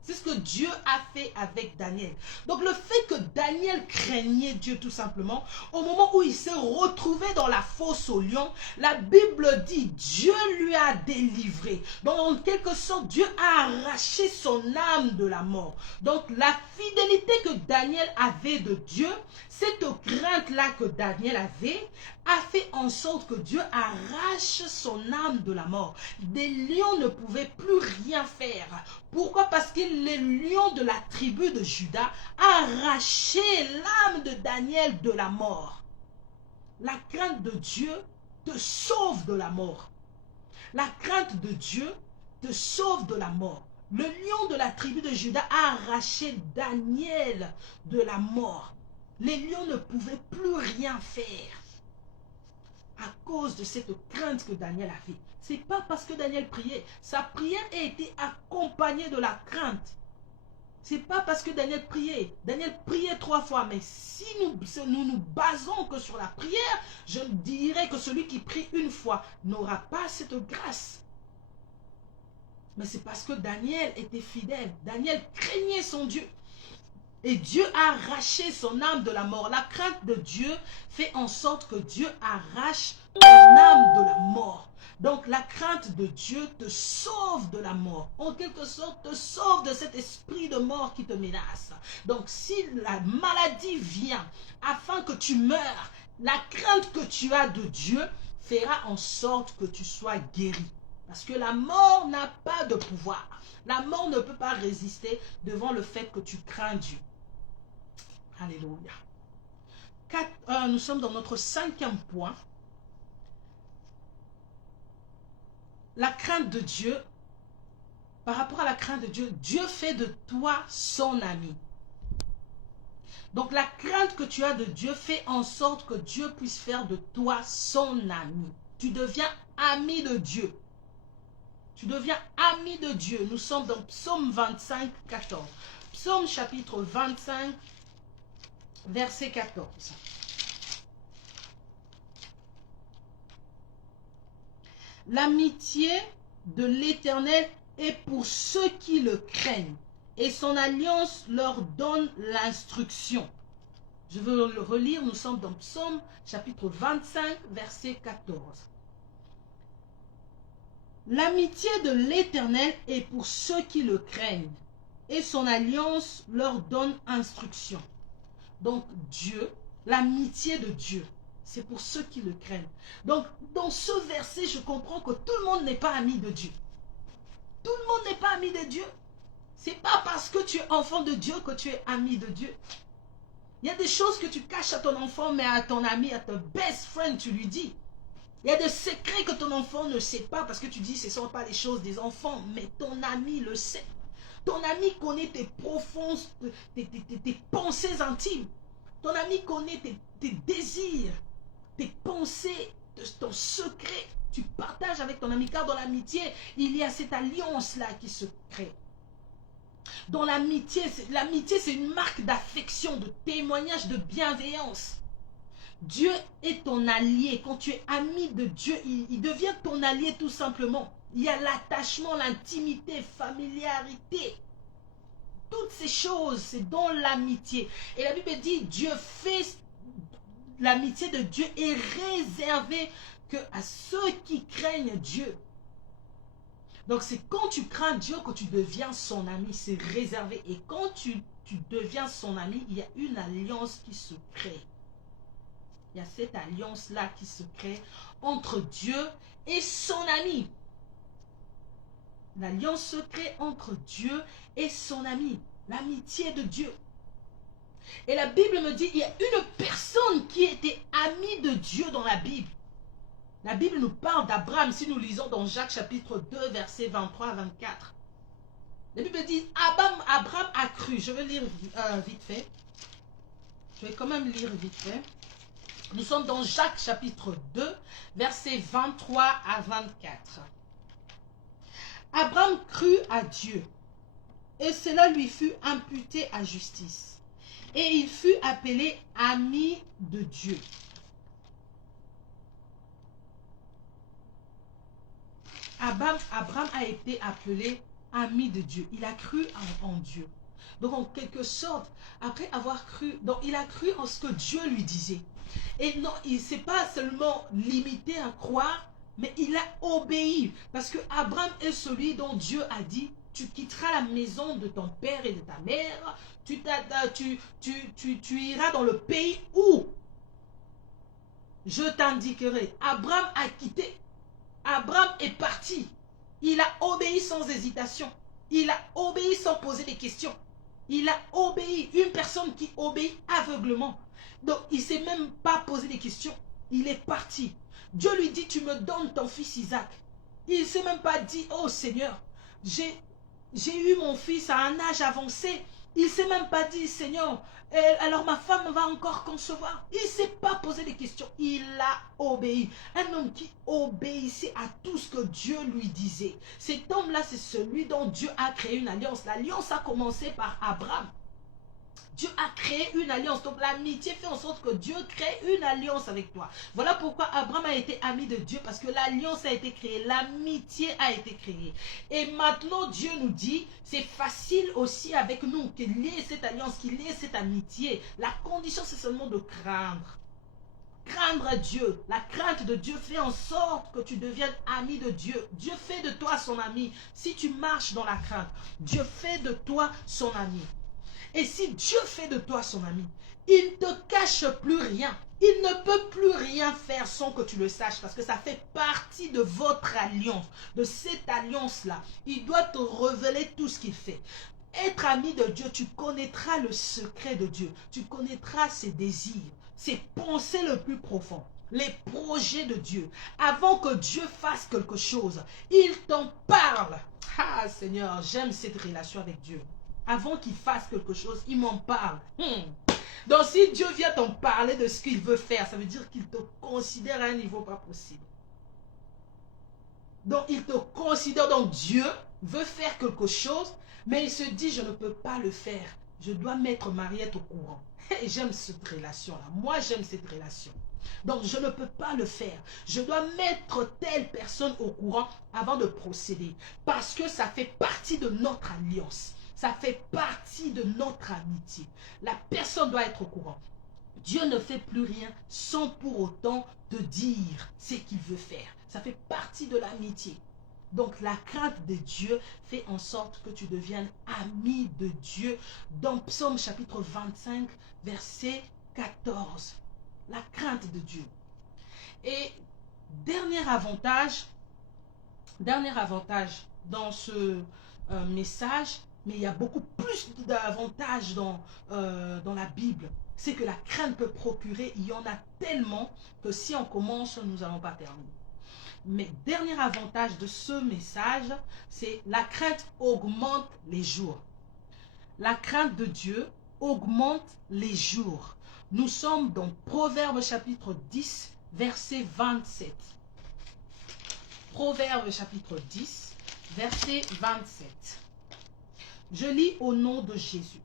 C'est ce que Dieu a fait avec Daniel. Donc le fait que Daniel craignait Dieu tout simplement, au moment où il s'est retrouvé dans la fosse au lion, la Bible dit Dieu lui a délivré. Donc en quelque sorte, Dieu a arraché son âme de la mort. Donc la fidélité que Daniel avait de Dieu, cette crainte-là que Daniel avait, a fait en sorte que Dieu arrache son âme de la mort. Des lions ne pouvaient plus rien faire. Pourquoi? Parce que les lions de la tribu de Juda arrachaient l'âme de Daniel de la mort. La crainte de Dieu te sauve de la mort. La crainte de Dieu te sauve de la mort. Le lion de la tribu de Juda a arraché Daniel de la mort. Les lions ne pouvaient plus rien faire à cause de cette crainte que Daniel a fait. Ce n'est pas parce que Daniel priait. Sa prière a été accompagnée de la crainte. Ce n'est pas parce que Daniel priait. Daniel priait 3 fois. Mais si nous basons que sur la prière, je dirais que celui qui prie une fois n'aura pas cette grâce. Mais c'est parce que Daniel était fidèle. Daniel craignait son Dieu. Et Dieu a arraché son âme de la mort. La crainte de Dieu fait en sorte que Dieu arrache ton âme de la mort. Donc la crainte de Dieu te sauve de la mort. En quelque sorte, te sauve de cet esprit de mort qui te menace. Donc si la maladie vient afin que tu meurs, la crainte que tu as de Dieu fera en sorte que tu sois guéri. Parce que la mort n'a pas de pouvoir. La mort ne peut pas résister devant le fait que tu crains Dieu. Alléluia. Nous sommes dans notre 5e point. La crainte de Dieu. Par rapport à la crainte de Dieu, Dieu fait de toi son ami. Donc la crainte que tu as de Dieu fait en sorte que Dieu puisse faire de toi son ami. Tu deviens ami de Dieu. Tu deviens ami de Dieu. Nous sommes dans Psaume 25, 14. Psaume chapitre 25, verset 14. L'amitié de l'Éternel est pour ceux qui le craignent, et son alliance leur donne l'instruction. Je veux le relire, nous sommes dans Psaume chapitre 25, verset 14. L'amitié de l'Éternel est pour ceux qui le craignent, et son alliance leur donne instruction. Donc Dieu, l'amitié de Dieu, c'est pour ceux qui le craignent. Donc dans ce verset, je comprends que tout le monde n'est pas ami de Dieu. Tout le monde n'est pas ami de Dieu. C'est pas parce que tu es enfant de Dieu que tu es ami de Dieu. Il y a des choses que tu caches à ton enfant, mais à ton ami, à ton best friend, tu lui dis. Il y a des secrets que ton enfant ne sait pas parce que tu dis ce ne sont pas les choses des enfants, mais ton ami le sait. Ton ami connaît tes profonds, tes pensées intimes. Ton ami connaît tes désirs, tes pensées, ton secret. Tu partages avec ton ami car dans l'amitié, il y a cette alliance-là qui se crée. Dans l'amitié c'est une marque d'affection, de témoignage, de bienveillance. Dieu est ton allié. Quand tu es ami de Dieu, il devient ton allié tout simplement. Il y a l'attachement, l'intimité, familiarité. Toutes ces choses, c'est dans l'amitié. Et la Bible dit, Dieu fait, l'amitié de Dieu est réservée que à ceux qui craignent Dieu. Donc c'est quand tu crains Dieu que tu deviens son ami, c'est réservé. Et quand tu deviens son ami, il y a une alliance qui se crée. Il y a cette alliance-là qui se crée entre Dieu et son ami. L'alliance se crée entre Dieu et son ami. L'amitié de Dieu. Et la Bible me dit, il y a une personne qui était amie de Dieu dans la Bible. La Bible nous parle d'Abraham, si nous lisons dans Jacques chapitre 2, versets 23 à 24. La Bible dit, Abraham a cru. Je vais lire vite fait. Je vais quand même lire vite fait. Nous sommes dans Jacques chapitre 2, versets 23 à 24. Abraham crut à Dieu, et cela lui fut imputé à justice. Et il fut appelé ami de Dieu. Abraham a été appelé ami de Dieu. Il a cru en Dieu. Donc en quelque sorte, après avoir cru, donc il a cru en ce que Dieu lui disait. Et non, il ne s'est pas seulement limité à croire, mais il a obéi. Parce que Abraham est celui dont Dieu a dit, tu quitteras la maison de ton père et de ta mère, tu iras dans le pays où je t'indiquerai. Abraham a quitté. Abraham est parti. Il a obéi sans hésitation. Il a obéi sans poser des questions. Il a obéi. Une personne qui obéit aveuglement. Donc, il ne s'est même pas posé des questions. Il est parti. Dieu lui dit, tu me donnes ton fils Isaac. Il ne s'est même pas dit, oh Seigneur, j'ai eu mon fils à un âge avancé. Il ne s'est même pas dit, Seigneur, alors ma femme va encore concevoir. Il ne s'est pas posé des questions. Il a obéi. Un homme qui obéissait à tout ce que Dieu lui disait. Cet homme-là, c'est celui dont Dieu a créé une alliance. L'alliance a commencé par Abraham. Dieu a créé une alliance. Donc l'amitié fait en sorte que Dieu crée une alliance avec toi. Voilà pourquoi Abraham a été ami de Dieu. Parce que l'alliance a été créée. L'amitié a été créée. Et maintenant Dieu nous dit, c'est facile aussi avec nous qu'il y ait cette alliance, qu'il y ait cette amitié. La condition c'est seulement de craindre. Craindre Dieu. La crainte de Dieu fait en sorte que tu deviennes ami de Dieu. Dieu fait de toi son ami. Si tu marches dans la crainte, Dieu fait de toi son ami. Et si Dieu fait de toi son ami, il ne te cache plus rien. Il ne peut plus rien faire sans que tu le saches parce que ça fait partie de votre alliance, de cette alliance-là. Il doit te révéler tout ce qu'il fait. Être ami de Dieu, tu connaîtras le secret de Dieu. Tu connaîtras ses désirs, ses pensées les plus profondes, les projets de Dieu. Avant que Dieu fasse quelque chose, il t'en parle. Ah Seigneur, j'aime cette relation avec Dieu. Avant qu'il fasse quelque chose, il m'en parle. Donc si Dieu vient t'en parler de ce qu'il veut faire, ça veut dire qu'il te considère à un niveau pas possible. Donc il te considère, donc Dieu veut faire quelque chose, mais il se dit je ne peux pas le faire. Je dois mettre Mariette au courant. Et j'aime cette relation-là. Moi j'aime cette relation. Donc je ne peux pas le faire. Je dois mettre telle personne au courant avant de procéder. Parce que ça fait partie de notre alliance. Ça fait partie de notre amitié. La personne doit être au courant. Dieu ne fait plus rien sans pour autant te dire ce qu'il veut faire. Ça fait partie de l'amitié. Donc la crainte de Dieu fait en sorte que tu deviennes ami de Dieu. Dans Psaume chapitre 25, verset 14. La crainte de Dieu. Et dernier avantage dans ce message, mais il y a beaucoup plus d'avantages dans la Bible. C'est que la crainte peut procurer, il y en a tellement que si on commence, nous n'allons pas terminer. Mais dernier avantage de ce message, c'est la crainte augmente les jours. La crainte de Dieu augmente les jours. Nous sommes dans Proverbes chapitre 10, verset 27. Proverbes chapitre 10, verset 27. Je lis au nom de Jésus.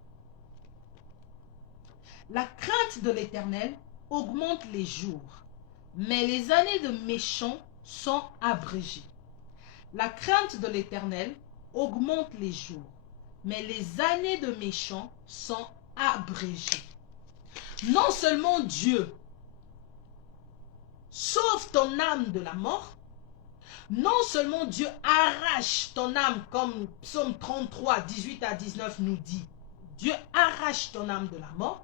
La crainte de l'Éternel augmente les jours, mais les années de méchants sont abrégées. La crainte de l'Éternel augmente les jours, mais les années de méchants sont abrégées. Non seulement Dieu sauve ton âme de la mort, non seulement Dieu arrache ton âme, comme Psaume 33, 18 à 19 nous dit, Dieu arrache ton âme de la mort,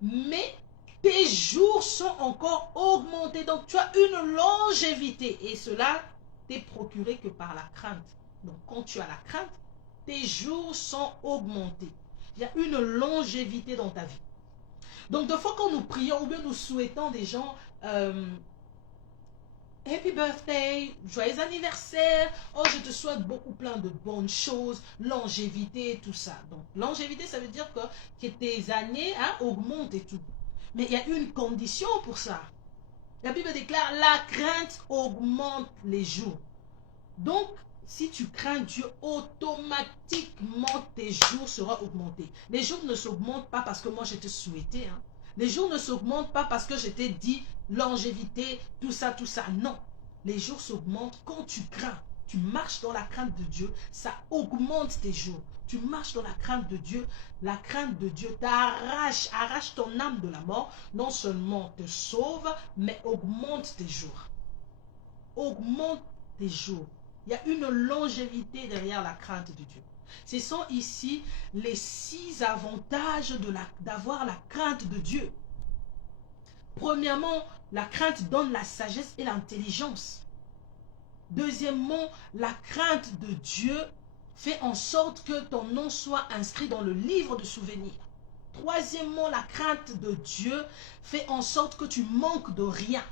mais tes jours sont encore augmentés. Donc tu as une longévité et cela t'est procuré que par la crainte. Donc quand tu as la crainte, tes jours sont augmentés. Il y a une longévité dans ta vie. Donc de fois quand nous prions ou bien nous souhaitons des gens Happy birthday, joyeux anniversaire, oh je te souhaite beaucoup plein de bonnes choses, longévité, tout ça. Donc longévité ça veut dire que tes années augmentent et tout. Mais il y a une condition pour ça. La Bible déclare la crainte augmente les jours. Donc si tu crains Dieu, automatiquement tes jours seront augmentés. Les jours ne s'augmentent pas parce que moi je te souhaitais. Les jours ne s'augmentent pas parce que je t'ai dit longévité, tout ça, tout ça. Non. Les jours s'augmentent quand tu crains. Tu marches dans la crainte de Dieu, ça augmente tes jours. Tu marches dans la crainte de Dieu, la crainte de Dieu t'arrache, arrache ton âme de la mort. Non seulement te sauve, mais augmente tes jours. Augmente tes jours. Il y a une longévité derrière la crainte de Dieu. Ce sont ici les 6 avantages d'avoir la crainte de Dieu. Premièrement, la crainte donne la sagesse et l'intelligence. Deuxièmement, la crainte de Dieu fait en sorte que ton nom soit inscrit dans le livre de souvenirs. Troisièmement, la crainte de Dieu fait en sorte que tu manques de rien.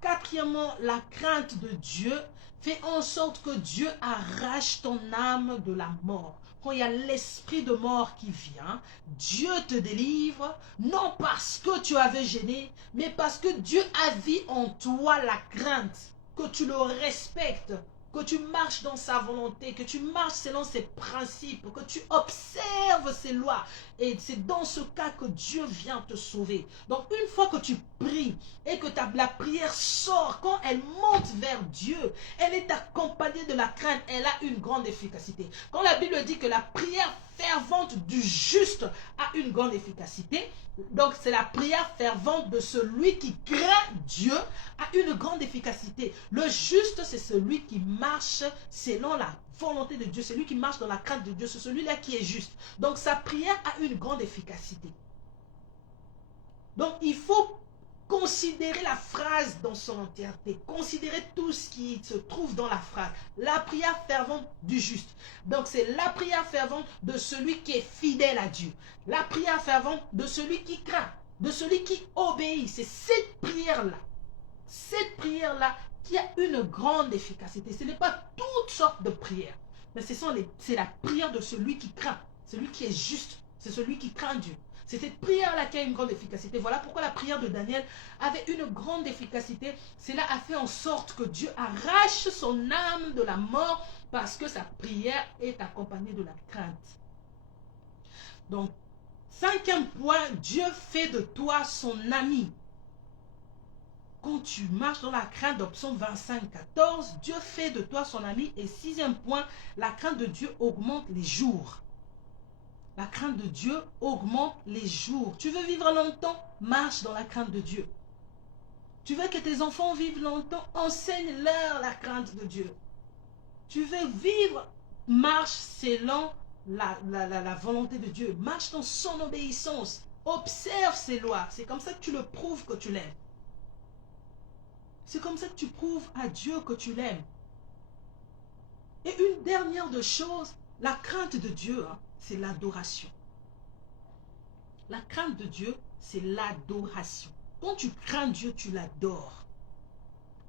Quatrièmement, la crainte de Dieu fait en sorte que Dieu arrache ton âme de la mort. Quand il y a l'esprit de mort qui vient, Dieu te délivre, non parce que tu avais gêné, mais parce que Dieu a mis en toi la crainte, que tu le respectes, que tu marches dans sa volonté, que tu marches selon ses principes, que tu observes ses lois. Et c'est dans ce cas que Dieu vient te sauver. Donc une fois que tu pries et que la prière sort, quand elle monte vers Dieu, elle est accompagnée de la crainte, elle a une grande efficacité. Quand la Bible dit que la prière fervente du juste a une grande efficacité, donc c'est la prière fervente de celui qui craint Dieu a une grande efficacité. Le juste, c'est celui qui marche selon la volonté de Dieu, celui qui marche dans la crainte de Dieu, c'est celui-là qui est juste. Donc sa prière a une grande efficacité. Donc il faut considérer la phrase dans son entièreté, considérer tout ce qui se trouve dans la phrase. La prière fervente du juste. Donc c'est la prière fervente de celui qui est fidèle à Dieu. La prière fervente de celui qui craint, de celui qui obéit. C'est cette prière-là qui a une grande efficacité. Ce n'est pas toutes sortes de prières, mais c'est la prière de celui qui craint, celui qui est juste, c'est celui qui craint Dieu. C'est cette prière-là qui a une grande efficacité. Voilà pourquoi la prière de Daniel avait une grande efficacité. Cela a fait en sorte que Dieu arrache son âme de la mort parce que sa prière est accompagnée de la crainte. Donc, 5e point, Dieu fait de toi son ami. Quand tu marches dans la crainte de Psaume 25, 14, Dieu fait de toi son ami. Et 6e point, la crainte de Dieu augmente les jours. La crainte de Dieu augmente les jours. Tu veux vivre longtemps? Marche dans la crainte de Dieu. Tu veux que tes enfants vivent longtemps? Enseigne-leur la crainte de Dieu. Tu veux vivre, marche selon la volonté de Dieu. Marche dans son obéissance. Observe ses lois. C'est comme ça que tu le prouves que tu l'aimes. C'est comme ça que tu prouves à Dieu que tu l'aimes. Et une dernière de choses, la crainte de Dieu, hein, c'est l'adoration. La crainte de Dieu, c'est l'adoration. Quand tu crains Dieu, tu l'adores.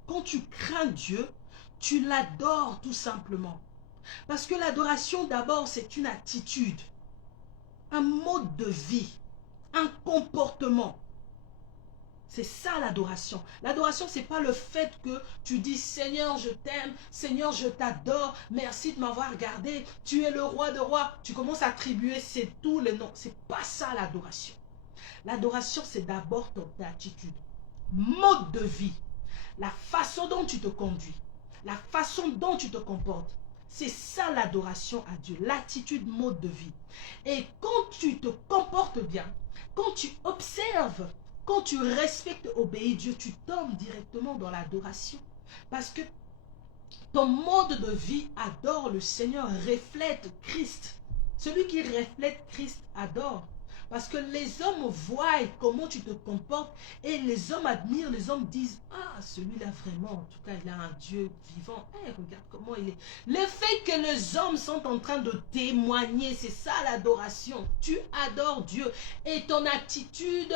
Quand tu crains Dieu, tu l'adores tout simplement. Parce que l'adoration, d'abord, c'est une attitude, un mode de vie, un comportement. C'est ça l'adoration. L'adoration, ce n'est pas le fait que tu dis « Seigneur, je t'aime, Seigneur, je t'adore, merci de m'avoir gardé, tu es le roi de rois. » Tu commences à attribuer tous les noms. Ce n'est pas ça l'adoration. L'adoration, c'est d'abord ton attitude, mode de vie, la façon dont tu te conduis, la façon dont tu te comportes. C'est ça l'adoration à Dieu, l'attitude, mode de vie. Et quand tu te comportes bien, quand tu observes, quand tu respectes, obéis Dieu, tu tombes directement dans l'adoration. Parce que ton mode de vie adore le Seigneur, reflète Christ. Celui qui reflète Christ adore. Parce que les hommes voient comment tu te comportes et les hommes admirent, les hommes disent « Ah, celui-là vraiment, en tout cas, il a un Dieu vivant. Hey, regarde comment il est. » Le fait que les hommes sont en train de témoigner, c'est ça l'adoration. Tu adores Dieu et ton attitude,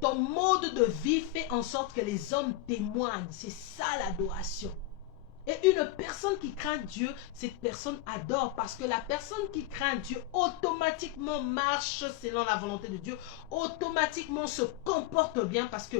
ton mode de vie fait en sorte que les hommes témoignent. C'est ça l'adoration. Et une personne qui craint Dieu, cette personne adore parce que la personne qui craint Dieu automatiquement marche selon la volonté de Dieu, automatiquement se comporte bien parce que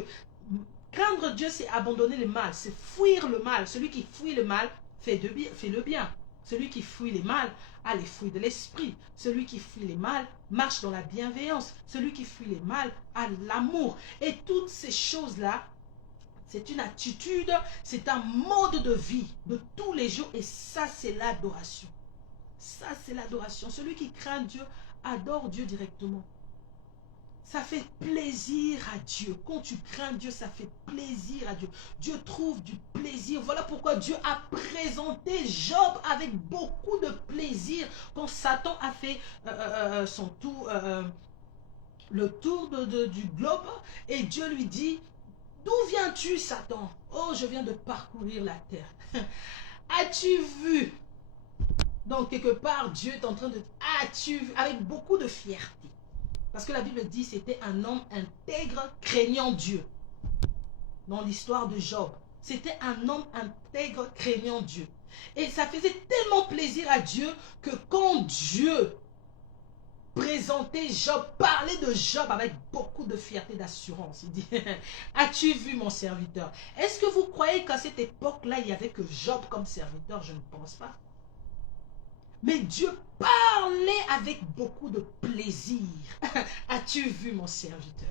craindre Dieu, c'est abandonner le mal, c'est fuir le mal. Celui qui fuit le mal fait le bien. Celui qui fuit le mal a les fruits de l'esprit. Celui qui fuit le mal marche dans la bienveillance. Celui qui fuit le mal a l'amour. Et toutes ces choses-là, c'est une attitude, c'est un mode de vie de tous les jours et ça c'est l'adoration. Ça c'est l'adoration. Celui qui craint Dieu adore Dieu directement. Ça fait plaisir à Dieu. Quand tu crains Dieu, ça fait plaisir à Dieu. Dieu trouve du plaisir. Voilà pourquoi Dieu a présenté Job avec beaucoup de plaisir. Quand Satan a fait son tour, le tour du globe et Dieu lui dit: d'où viens-tu, Satan? Oh, je viens de parcourir la terre. As-tu vu? Donc, quelque part, Dieu est en train de... As-tu vu? Avec beaucoup de fierté. Parce que la Bible dit que c'était un homme intègre, craignant Dieu. Dans l'histoire de Job. C'était un homme intègre, craignant Dieu. Et ça faisait tellement plaisir à Dieu que quand Dieu présenter Job, parler de Job avec beaucoup de fierté, d'assurance. Il dit, as-tu vu mon serviteur? Est-ce que vous croyez qu'à cette époque-là, il n'y avait que Job comme serviteur? Je ne pense pas. Mais Dieu parlait avec beaucoup de plaisir. As-tu vu mon serviteur?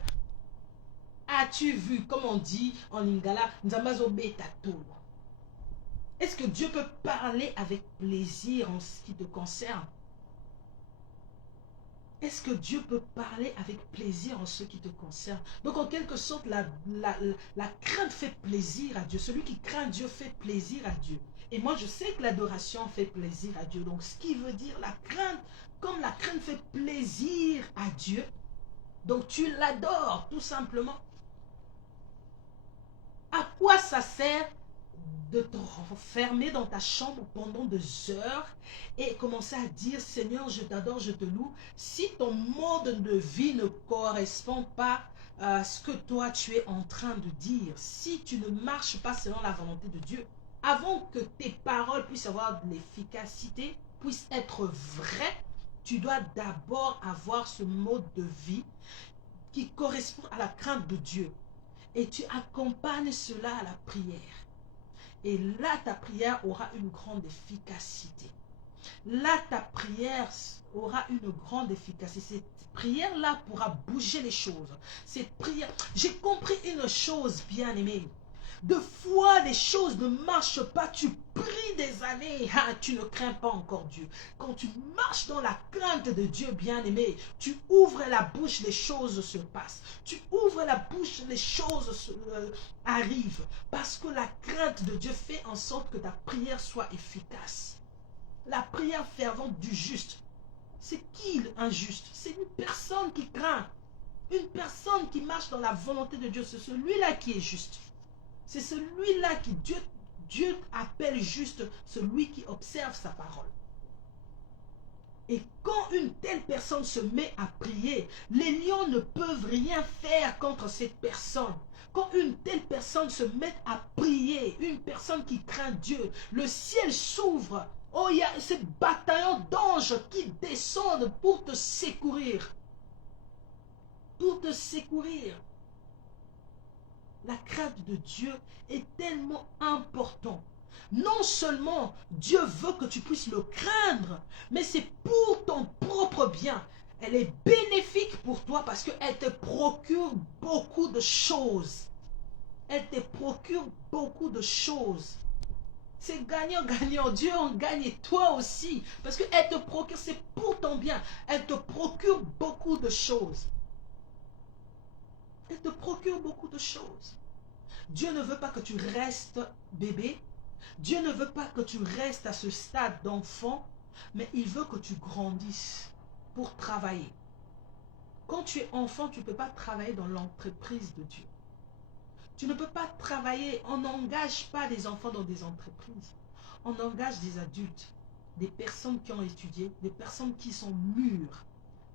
As-tu vu, comme on dit en lingala, Nzambazo Betato? Est-ce que Dieu peut parler avec plaisir en ce qui te concerne? Est-ce que Dieu peut parler avec plaisir en ce qui te concerne? Donc en quelque sorte, la crainte fait plaisir à Dieu. Celui qui craint Dieu fait plaisir à Dieu. Et moi je sais que l'adoration fait plaisir à Dieu. Donc ce qui veut dire la crainte, comme la crainte fait plaisir à Dieu, donc tu l'adores tout simplement. À quoi ça sert de te renfermer dans ta chambre pendant des heures et commencer à dire: Seigneur, je t'adore, je te loue, si ton mode de vie ne correspond pas à ce que toi tu es en train de dire, si tu ne marches pas selon la volonté de Dieu, avant que tes paroles puissent avoir de l'efficacité, puissent être vraies, tu dois d'abord avoir ce mode de vie qui correspond à la crainte de Dieu. Et tu accompagnes cela à la prière. Et là, ta prière aura une grande efficacité. Là, ta prière aura une grande efficacité. Cette prière-là pourra bouger les choses. Cette prière... J'ai compris une chose, bien-aimée. De fois, les choses ne marchent pas. Tu pries des années. Ah, tu ne crains pas encore Dieu. Quand tu marches dans la crainte de Dieu, bien-aimé, tu ouvres la bouche, les choses se passent. Tu ouvres la bouche, les choses arrivent. Parce que la crainte de Dieu fait en sorte que ta prière soit efficace. La prière fervente du juste. C'est qui injuste? C'est une personne qui craint. Une personne qui marche dans la volonté de Dieu. C'est celui-là qui est juste. C'est celui-là qui Dieu appelle juste, celui qui observe sa parole. Et quand une telle personne se met à prier, les lions ne peuvent rien faire contre cette personne. Quand une telle personne se met à prier, une personne qui craint Dieu, le ciel s'ouvre. Oh, il y a ces bataillons d'anges qui descendent pour te secourir. Pour te secourir. La crainte de Dieu est tellement importante. Non seulement Dieu veut que tu puisses le craindre, mais c'est pour ton propre bien. Elle est bénéfique pour toi parce qu'elle te procure beaucoup de choses. Elle te procure beaucoup de choses. C'est gagnant-gagnant. Dieu en gagne et toi aussi. Parce qu'elle te procure, c'est pour ton bien. Elle te procure beaucoup de choses. Elle te procure beaucoup de choses. Dieu ne veut pas que tu restes bébé. Dieu ne veut pas que tu restes à ce stade d'enfant, mais il veut que tu grandisses pour travailler. Quand tu es enfant, tu ne peux pas travailler dans l'entreprise de Dieu. Tu ne peux pas travailler, on n'engage pas des enfants dans des entreprises. On engage des adultes, des personnes qui ont étudié, des personnes qui sont mûres.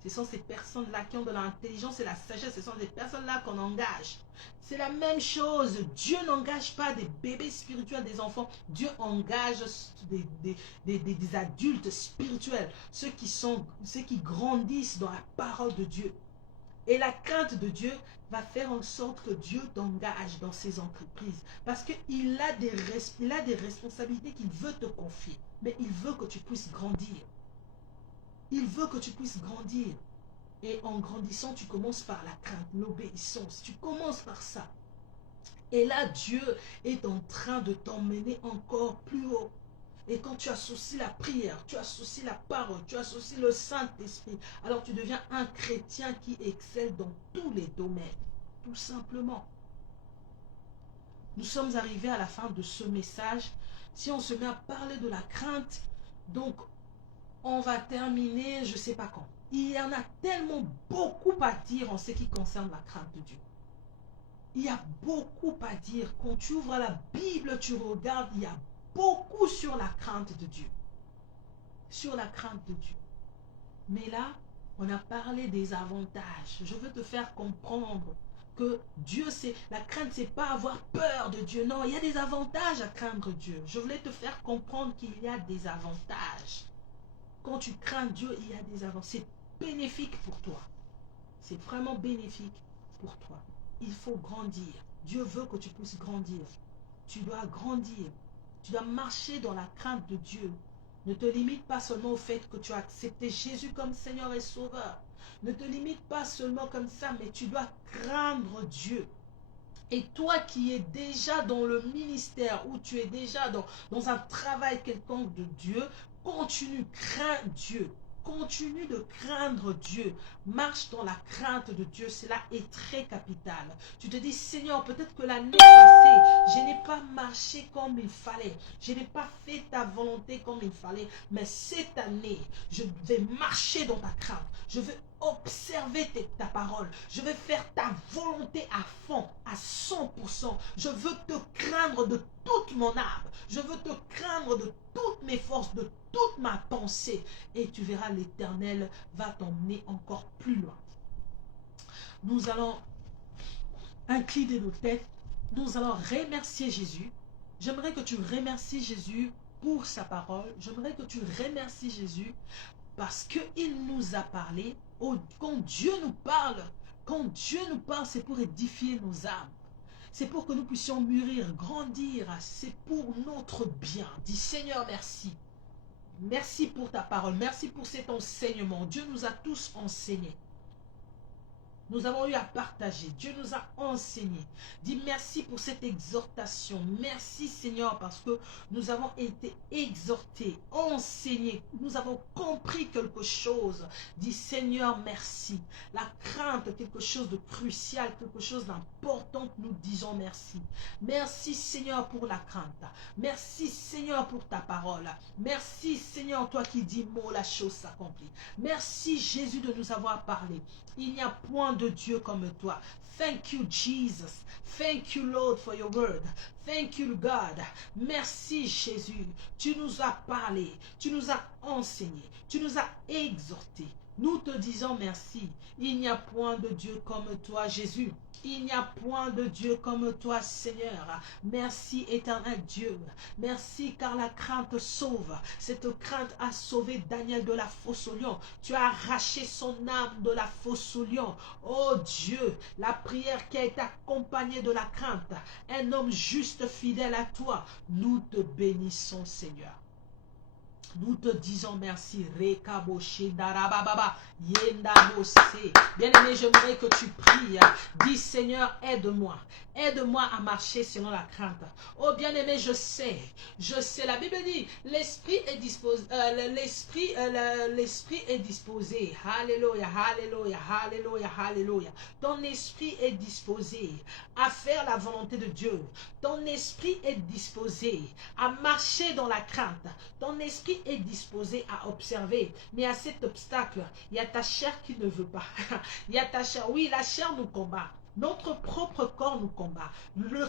Ce sont ces personnes-là qui ont de l'intelligence et la sagesse. Ce sont des personnes-là qu'on engage. C'est la même chose. Dieu n'engage pas des bébés spirituels, des enfants. Dieu engage des adultes spirituels. Ceux qui grandissent dans la parole de Dieu. Et la crainte de Dieu va faire en sorte que Dieu t'engage dans ses entreprises. Parce qu'il a des responsabilités qu'il veut te confier. Mais il veut que tu puisses grandir. Il veut que tu puisses grandir. Et en grandissant, tu commences par la crainte, l'obéissance. Tu commences par ça. Et là, Dieu est en train de t'emmener encore plus haut. Et quand tu associes la prière, tu associes la parole, tu associes le Saint-Esprit, alors tu deviens un chrétien qui excelle dans tous les domaines. Tout simplement. Nous sommes arrivés à la fin de ce message. Si on se met à parler de la crainte, donc on va terminer, je ne sais pas quand. Il y en a tellement beaucoup à dire en ce qui concerne la crainte de Dieu. Il y a beaucoup à dire. Quand tu ouvres la Bible, tu regardes, il y a beaucoup sur la crainte de Dieu. Sur la crainte de Dieu. Mais là, on a parlé des avantages. Je veux te faire comprendre que Dieu, la crainte, c'est pas avoir peur de Dieu. Non, il y a des avantages à craindre Dieu. Je voulais te faire comprendre qu'il y a des avantages. Quand tu crains Dieu, il y a des avantages. C'est bénéfique pour toi. C'est vraiment bénéfique pour toi. Il faut grandir. Dieu veut que tu puisses grandir. Tu dois grandir. Tu dois marcher dans la crainte de Dieu. Ne te limite pas seulement au fait que tu as accepté Jésus comme Seigneur et Sauveur. Ne te limite pas seulement comme ça, mais tu dois craindre Dieu. Et toi qui es déjà dans le ministère, ou tu es déjà dans un travail quelconque de Dieu, continue, crains Dieu. Continue de craindre Dieu. Marche dans la crainte de Dieu. Cela est très capital. Tu te dis, Seigneur, peut-être que l'année passée, je n'ai pas marché comme il fallait. Je n'ai pas fait ta volonté comme il fallait. Mais cette année, je vais marcher dans ta crainte. Je vais observer ta parole. Je vais faire ta volonté à fond, à 100%. Je veux te craindre de toute mon âme. Je veux te craindre de toutes mes forces, de toute ma pensée. Et tu verras, l'Éternel va t'emmener encore plus loin. Nous allons incliner nos têtes. Nous allons remercier Jésus. J'aimerais que tu remercies Jésus pour sa parole. J'aimerais que tu remercies Jésus parce qu'il nous a parlé. Quand Dieu nous parle, c'est pour édifier nos âmes. C'est pour que nous puissions mûrir, grandir. C'est pour notre bien. Dis Seigneur, merci. Merci pour ta parole. Merci pour cet enseignement. Dieu nous a tous enseignés. nous avons eu à partager. Dieu nous a enseigné. Dis merci pour cette exhortation. Merci Seigneur parce que nous avons été exhortés, enseignés. Nous avons compris quelque chose. Dis Seigneur merci. La crainte, quelque chose de crucial, quelque chose d'important. Nous disons merci. Merci Seigneur pour la crainte. Merci Seigneur pour ta parole. Merci Seigneur, toi qui dis mot, la chose s'accomplit. Merci Jésus de nous avoir parlé. Il n'y a point de Dieu comme toi. Thank you Jesus. Thank you Lord for your word. Thank you God. Merci Jésus. Tu nous as parlé. Tu nous as enseigné. Tu nous as exhorté. Nous te disons merci. Il n'y a point de Dieu comme toi Jésus. Il n'y a point de Dieu comme toi Seigneur. Merci éternel Dieu. Merci car la crainte sauve. Cette crainte a sauvé Daniel de la fosse au lion. Tu as arraché son âme de la fosse au lion. Oh Dieu, la prière qui a été accompagnée de la crainte. Un homme juste fidèle à toi. Nous te bénissons Seigneur. Nous te disons merci. Bien-aimé, j'aimerais que tu pries. Dis Seigneur, aide-moi. Aide-moi à marcher selon la crainte. Oh bien-aimé, je sais. La Bible dit, l'esprit est disposé. L'esprit est disposé. Alléluia, alléluia, alléluia, alléluia. Ton esprit est disposé à faire la volonté de Dieu. Ton esprit est disposé à marcher dans la crainte. Ton esprit est disposé à observer. Mais à cet obstacle, il y a ta chair qui ne veut pas. Il y a ta chair. Oui, la chair nous combat. Notre propre corps nous combat.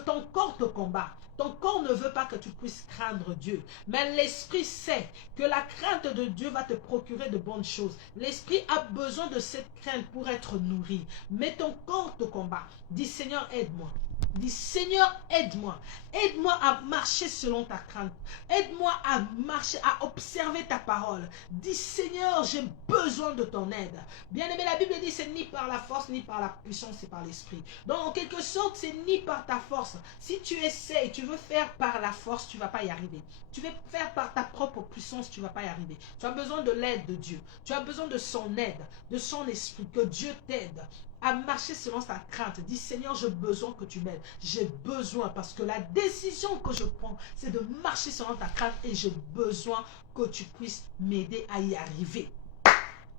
Ton corps te combat. Ton corps ne veut pas que tu puisses craindre Dieu. Mais l'esprit sait que la crainte de Dieu va te procurer de bonnes choses. L'esprit a besoin de cette crainte pour être nourri. Mais ton corps te combat. Dis Seigneur, aide-moi. Dis Seigneur, aide-moi. Aide-moi à marcher selon ta crainte. Aide-moi à marcher, à observer ta parole. Dis Seigneur, j'ai besoin de ton aide. Bien aimé, la Bible dit c'est ni par la force, ni par la puissance, c'est par l'esprit. Donc en quelque sorte, c'est ni par ta force. Si tu essayes, tu veux faire par la force, tu ne vas pas y arriver. Tu veux faire par ta propre puissance, tu ne vas pas y arriver. Tu as besoin de l'aide de Dieu. Tu as besoin de son aide, de son esprit, que Dieu t'aide à marcher selon sa crainte. Dis Seigneur, j'ai besoin que tu m'aides. J'ai besoin parce que la décision que je prends, c'est de marcher selon ta crainte et j'ai besoin que tu puisses m'aider à y arriver.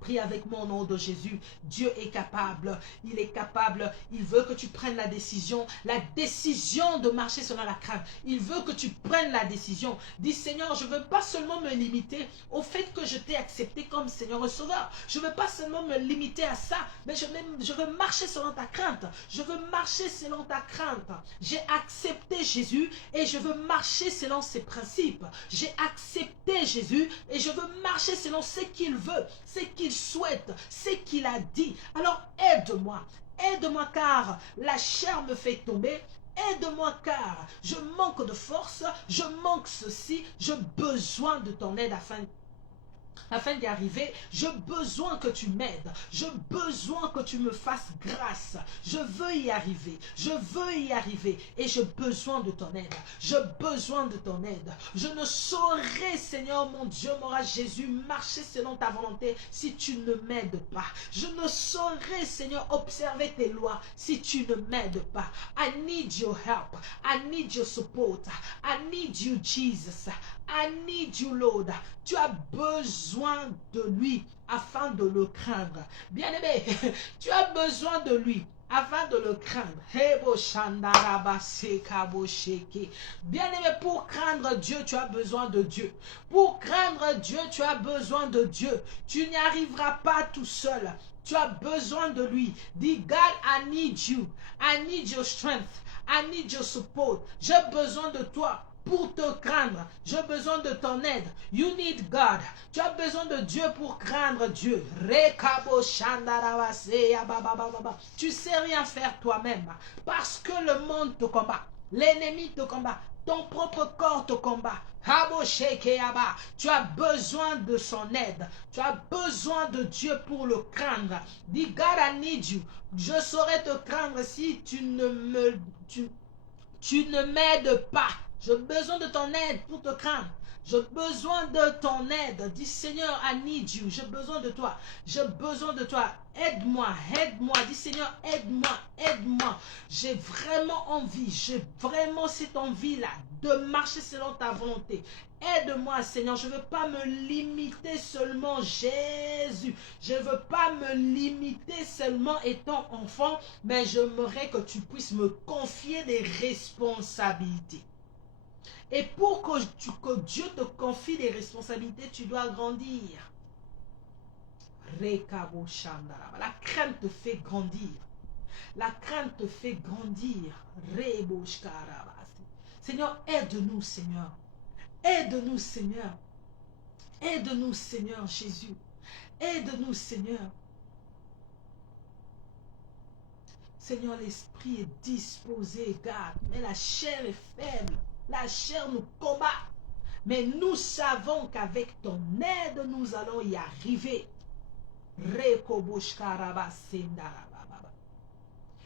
Prie avec moi au nom de Jésus. Dieu est capable. Il est capable. Il veut que tu prennes la décision de marcher selon la crainte. Il veut que tu prennes la décision. Dis Seigneur, je ne veux pas seulement me limiter au fait que je t'ai accepté comme Seigneur et Sauveur. Je ne veux pas seulement me limiter à ça, mais je veux marcher selon ta crainte. Je veux marcher selon ta crainte. J'ai accepté Jésus et je veux marcher selon ses principes. J'ai accepté Jésus et je veux marcher selon ce qu'il veut, ce qu'il souhaite, ce qu'il a dit. Alors aide-moi, aide-moi car la chair me fait tomber. Aide-moi car je manque de force, je manque ceci, j'ai besoin de ton aide afin d'y arriver. J'ai besoin que tu m'aides. J'ai besoin que tu me fasses grâce. Je veux y arriver. Je veux y arriver. Et j'ai besoin de ton aide. J'ai besoin de ton aide. Je ne saurais, Seigneur mon Dieu, mon roi Jésus, marcher selon ta volonté si tu ne m'aides pas. Je ne saurais, Seigneur, observer tes lois si tu ne m'aides pas. I need your help. I need your support. I need you, Jesus. I need you, Lord. Tu as besoin de lui afin de le craindre. Bien-aimé, tu as besoin de lui afin de le craindre. Bien-aimé, pour craindre Dieu, tu as besoin de Dieu. Pour craindre Dieu, tu as besoin de Dieu. Tu n'y arriveras pas tout seul. Tu as besoin de lui. Dis, God, I need you. I need your strength. I need your support. J'ai besoin de toi. Pour te craindre, j'ai besoin de ton aide. You need God. Tu as besoin de Dieu pour craindre Dieu. Tu sais rien faire toi-même parce que le monde te combat. L'ennemi te combat. Ton propre corps te combat. Tu as besoin de son aide. Tu as besoin de Dieu pour le craindre. Dis, God, I need you. Je saurais te craindre si tu ne m'aides pas. J'ai besoin de ton aide pour te craindre. J'ai besoin de ton aide. Dis Seigneur, I need you. J'ai besoin de toi. J'ai besoin de toi. Aide-moi, aide-moi. Dis Seigneur, aide-moi, aide-moi. J'ai vraiment envie, j'ai vraiment cette envie-là de marcher selon ta volonté. Aide-moi, Seigneur. Je ne veux pas me limiter seulement, Jésus. Je ne veux pas me limiter seulement étant enfant, mais j'aimerais que tu puisses me confier des responsabilités. Et pour que Dieu te confie des responsabilités, tu dois grandir. La crainte te fait grandir. La crainte te fait grandir. Seigneur, aide-nous, Seigneur. Aide-nous, Seigneur. Aide-nous, Seigneur Jésus. Aide-nous, Seigneur. Seigneur, l'esprit est disposé, garde, mais la chair est faible. La chair nous combat. Mais nous savons qu'avec ton aide, nous allons y arriver.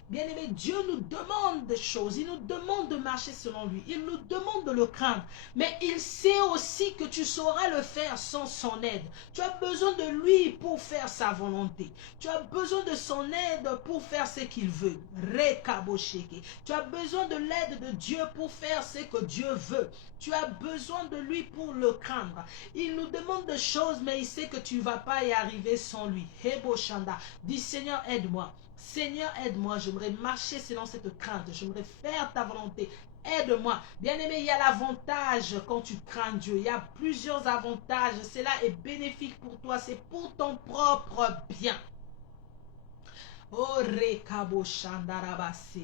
Bien-aimé, Dieu nous demande des choses. Il nous demande de marcher selon lui. Il nous demande de le craindre. Mais il sait aussi que tu sauras le faire sans son aide. Tu as besoin de lui pour faire sa volonté. Tu as besoin de son aide pour faire ce qu'il veut. Tu as besoin de l'aide de Dieu pour faire ce que Dieu veut. Tu as besoin de lui pour le craindre. Il nous demande des choses, mais il sait que tu ne vas pas y arriver sans lui. Dis Seigneur, aide-moi. Seigneur, aide-moi, j'aimerais marcher selon cette crainte, j'aimerais faire ta volonté, aide-moi. Bien-aimé, il y a l'avantage quand tu crains Dieu, il y a plusieurs avantages, cela est bénéfique pour toi, c'est pour ton propre bien. Oh, Rekabo Shandarabase.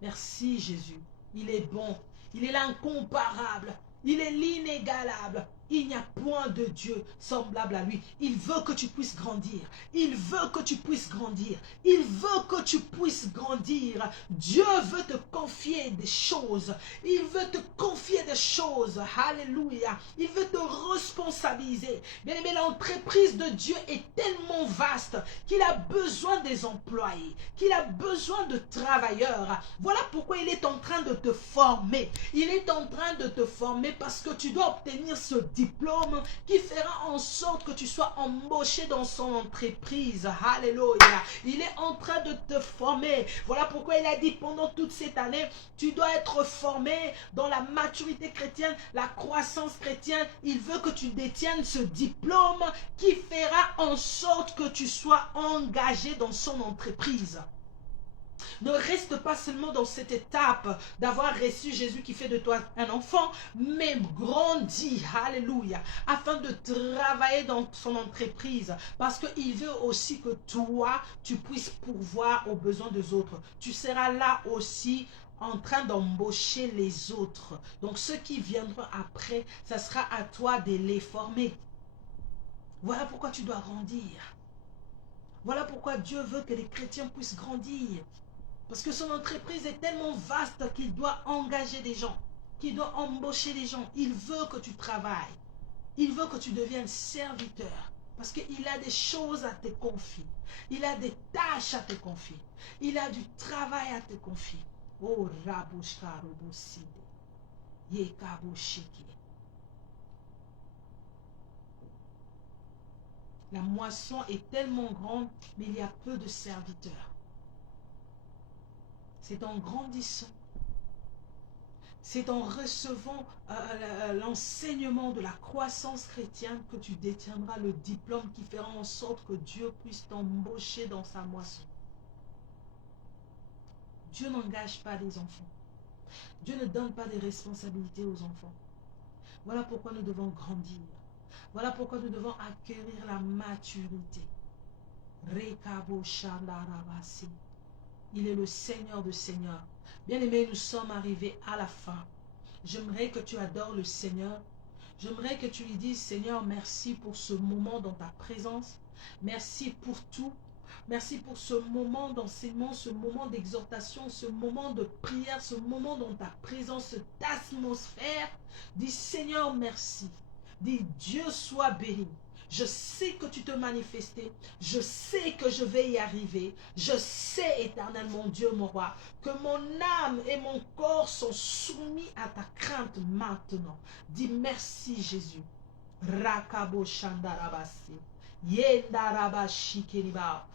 Merci Jésus, il est bon, il est l'incomparable, il est l'inégalable. Il n'y a point de Dieu semblable à lui. Il veut que tu puisses grandir. Il veut que tu puisses grandir. Il veut que tu puisses grandir. Dieu veut te confier des choses. Il veut te confier des choses. Alléluia. Il veut te responsabiliser. Bien aimé, l'entreprise de Dieu est tellement vaste qu'il a besoin des employés, qu'il a besoin de travailleurs. Voilà pourquoi il est en train de te former. Il est en train de te former parce que tu dois obtenir ce diplôme qui fera en sorte que tu sois embauché dans son entreprise. Alléluia. Il est en train de te former. Voilà pourquoi il a dit pendant toute cette année, tu dois être formé dans la maturité chrétienne, la croissance chrétienne. Il veut que tu détiennes ce diplôme qui fera en sorte que tu sois engagé dans son entreprise. Ne reste pas seulement dans cette étape d'avoir reçu Jésus qui fait de toi un enfant, mais grandis, alléluia, afin de travailler dans son entreprise, parce qu'il veut aussi que toi, tu puisses pourvoir aux besoins des autres. Tu seras là aussi en train d'embaucher les autres. Donc ceux qui viendront après, ça sera à toi de les former. Voilà pourquoi tu dois grandir. Voilà pourquoi Dieu veut que les chrétiens puissent grandir. Parce que son entreprise est tellement vaste qu'il doit engager des gens, qu'il doit embaucher des gens. Il veut que tu travailles. Il veut que tu deviennes serviteur. Parce qu'il a des choses à te confier. Il a des tâches à te confier. Il a du travail à te confier. Oh, Rabushka Roboside. Yekabushiki. La moisson est tellement grande, mais il y a peu de serviteurs. C'est en grandissant, c'est en recevant l'enseignement de la croissance chrétienne que tu détiendras le diplôme qui fera en sorte que Dieu puisse t'embaucher dans sa moisson. Dieu n'engage pas des enfants. Dieu ne donne pas des responsabilités aux enfants. Voilà pourquoi nous devons grandir. Voilà pourquoi nous devons acquérir la maturité. Rekabo Shandarabasi. Il est le Seigneur de Seigneurs. Bien-aimés, nous sommes arrivés à la fin. J'aimerais que tu adores le Seigneur. J'aimerais que tu lui dises, Seigneur, merci pour ce moment dans ta présence. Merci pour tout. Merci pour ce moment d'enseignement, ce moment d'exhortation, ce moment de prière, ce moment dans ta présence, cette atmosphère. Dis, Seigneur, merci. Dis, Dieu soit béni. Je sais que tu te manifestais. Je sais que je vais y arriver. Je sais, éternel mon Dieu, mon roi, que mon âme et mon corps sont soumis à ta crainte maintenant. Dis merci, Jésus. Rakabo Shandarabasi. Yendarabashi Keriba.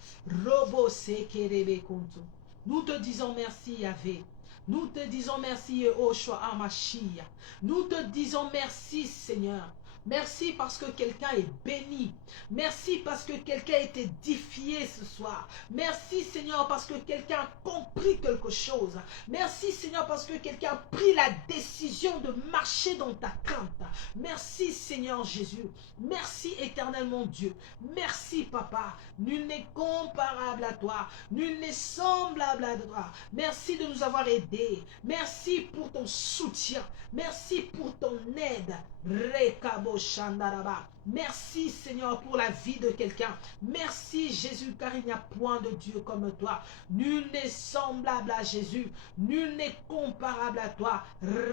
Robo Sekerebe Konto. Nous te disons merci, Yahvé. Nous te disons merci, Yehoshua Amashia. Nous te disons merci, Seigneur. Merci parce que quelqu'un est béni. Merci parce que quelqu'un a été édifié ce soir. Merci, Seigneur, parce que quelqu'un a compris quelque chose. Merci, Seigneur, parce que quelqu'un a pris la décision de marcher dans ta crainte. Merci, Seigneur Jésus. Merci, éternel mon Dieu. Merci, Papa. Nul n'est comparable à toi. Nul n'est semblable à toi. Merci de nous avoir aidés. Merci pour ton soutien. Merci pour ton aide. Rekabo Shandaraba. Merci, Seigneur, pour la vie de quelqu'un. Merci, Jésus, car il n'y a point de Dieu comme toi. Nul n'est semblable à Jésus. Nul n'est comparable à toi.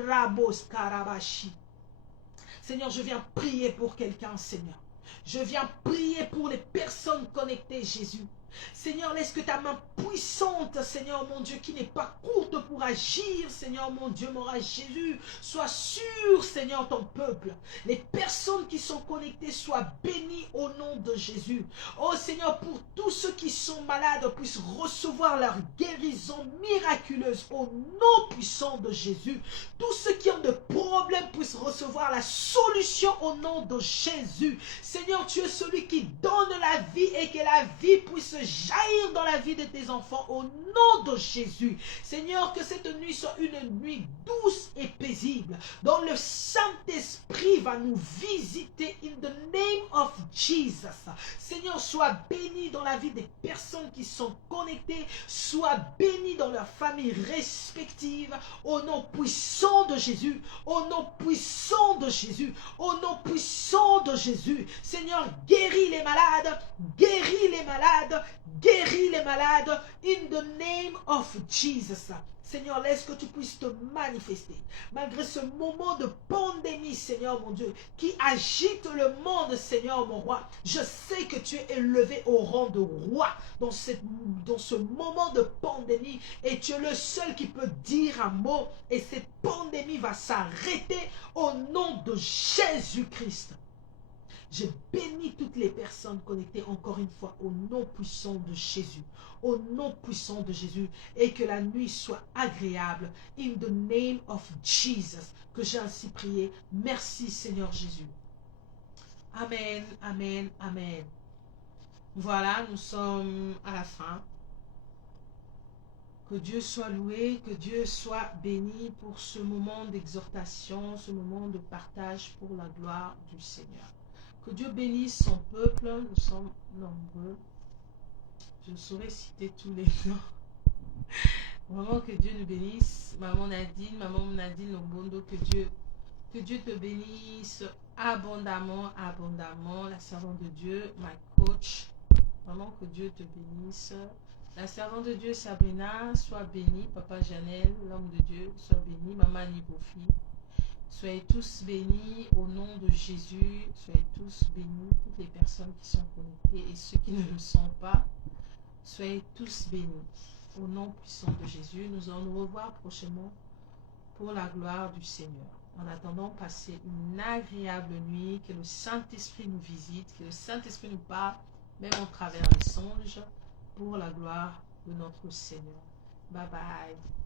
Rabos Karabashi. Seigneur, je viens prier pour quelqu'un, Seigneur. Je viens prier pour les personnes connectées, Jésus. Seigneur, laisse que ta main puissante, Seigneur mon Dieu, qui n'est pas courte pour agir, Seigneur mon Dieu, mon roi Jésus, soit sur, Seigneur, ton peuple. Les personnes qui sont connectées soient bénies au nom de Jésus. Oh Seigneur, pour tous ceux qui sont malades, puissent recevoir leur guérison miraculeuse au nom puissant de Jésus. Tous ceux qui ont des problèmes puissent recevoir la solution au nom de Jésus. Seigneur, tu es celui qui donne la vie et que la vie puisse jaillir dans la vie de tes enfants au nom de Jésus. Seigneur, que cette nuit soit une nuit douce et paisible, dont le Saint-Esprit va nous visiter in the name of Jesus. Seigneur, sois béni dans la vie des personnes qui sont connectées, sois béni dans leurs familles respectives, au nom puissant de Jésus, au nom puissant de Jésus, au nom puissant de Jésus. Seigneur, guéris les malades, guéris les malades, guéris les malades, in the name of Jesus. Seigneur, laisse que tu puisses te manifester. Malgré ce moment de pandémie, Seigneur mon Dieu, qui agite le monde, Seigneur mon roi, je sais que tu es élevé au rang de roi dans ce moment de pandémie et tu es le seul qui peut dire un mot et cette pandémie va s'arrêter au nom de Jésus-Christ. Je bénis toutes les personnes connectées encore une fois au nom puissant de Jésus. Au nom puissant de Jésus. Et que la nuit soit agréable. In the name of Jesus. Que j'ai ainsi prié. Merci Seigneur Jésus. Amen, amen, amen. Voilà, nous sommes à la fin. Que Dieu soit loué, que Dieu soit béni pour ce moment d'exhortation, ce moment de partage pour la gloire du Seigneur. Que Dieu bénisse son peuple, nous sommes nombreux. Je ne saurais citer tous les noms. Vraiment que Dieu nous bénisse. Maman Nadine Lombondo, que Dieu te bénisse abondamment, abondamment. La servante de Dieu, my coach. Vraiment que Dieu te bénisse. La servante de Dieu, Sabrina, sois bénie. Papa Janel, l'homme de Dieu, sois béni. Maman Nibofi. Soyez tous bénis au nom de Jésus. Soyez tous bénis, toutes les personnes qui sont connectées et ceux qui ne le sont pas. Soyez tous bénis au nom puissant de Jésus. Nous allons nous revoir prochainement pour la gloire du Seigneur. En attendant, passez une agréable nuit. Que le Saint-Esprit nous visite, que le Saint-Esprit nous parle, même au travers des songes, pour la gloire de notre Seigneur. Bye bye.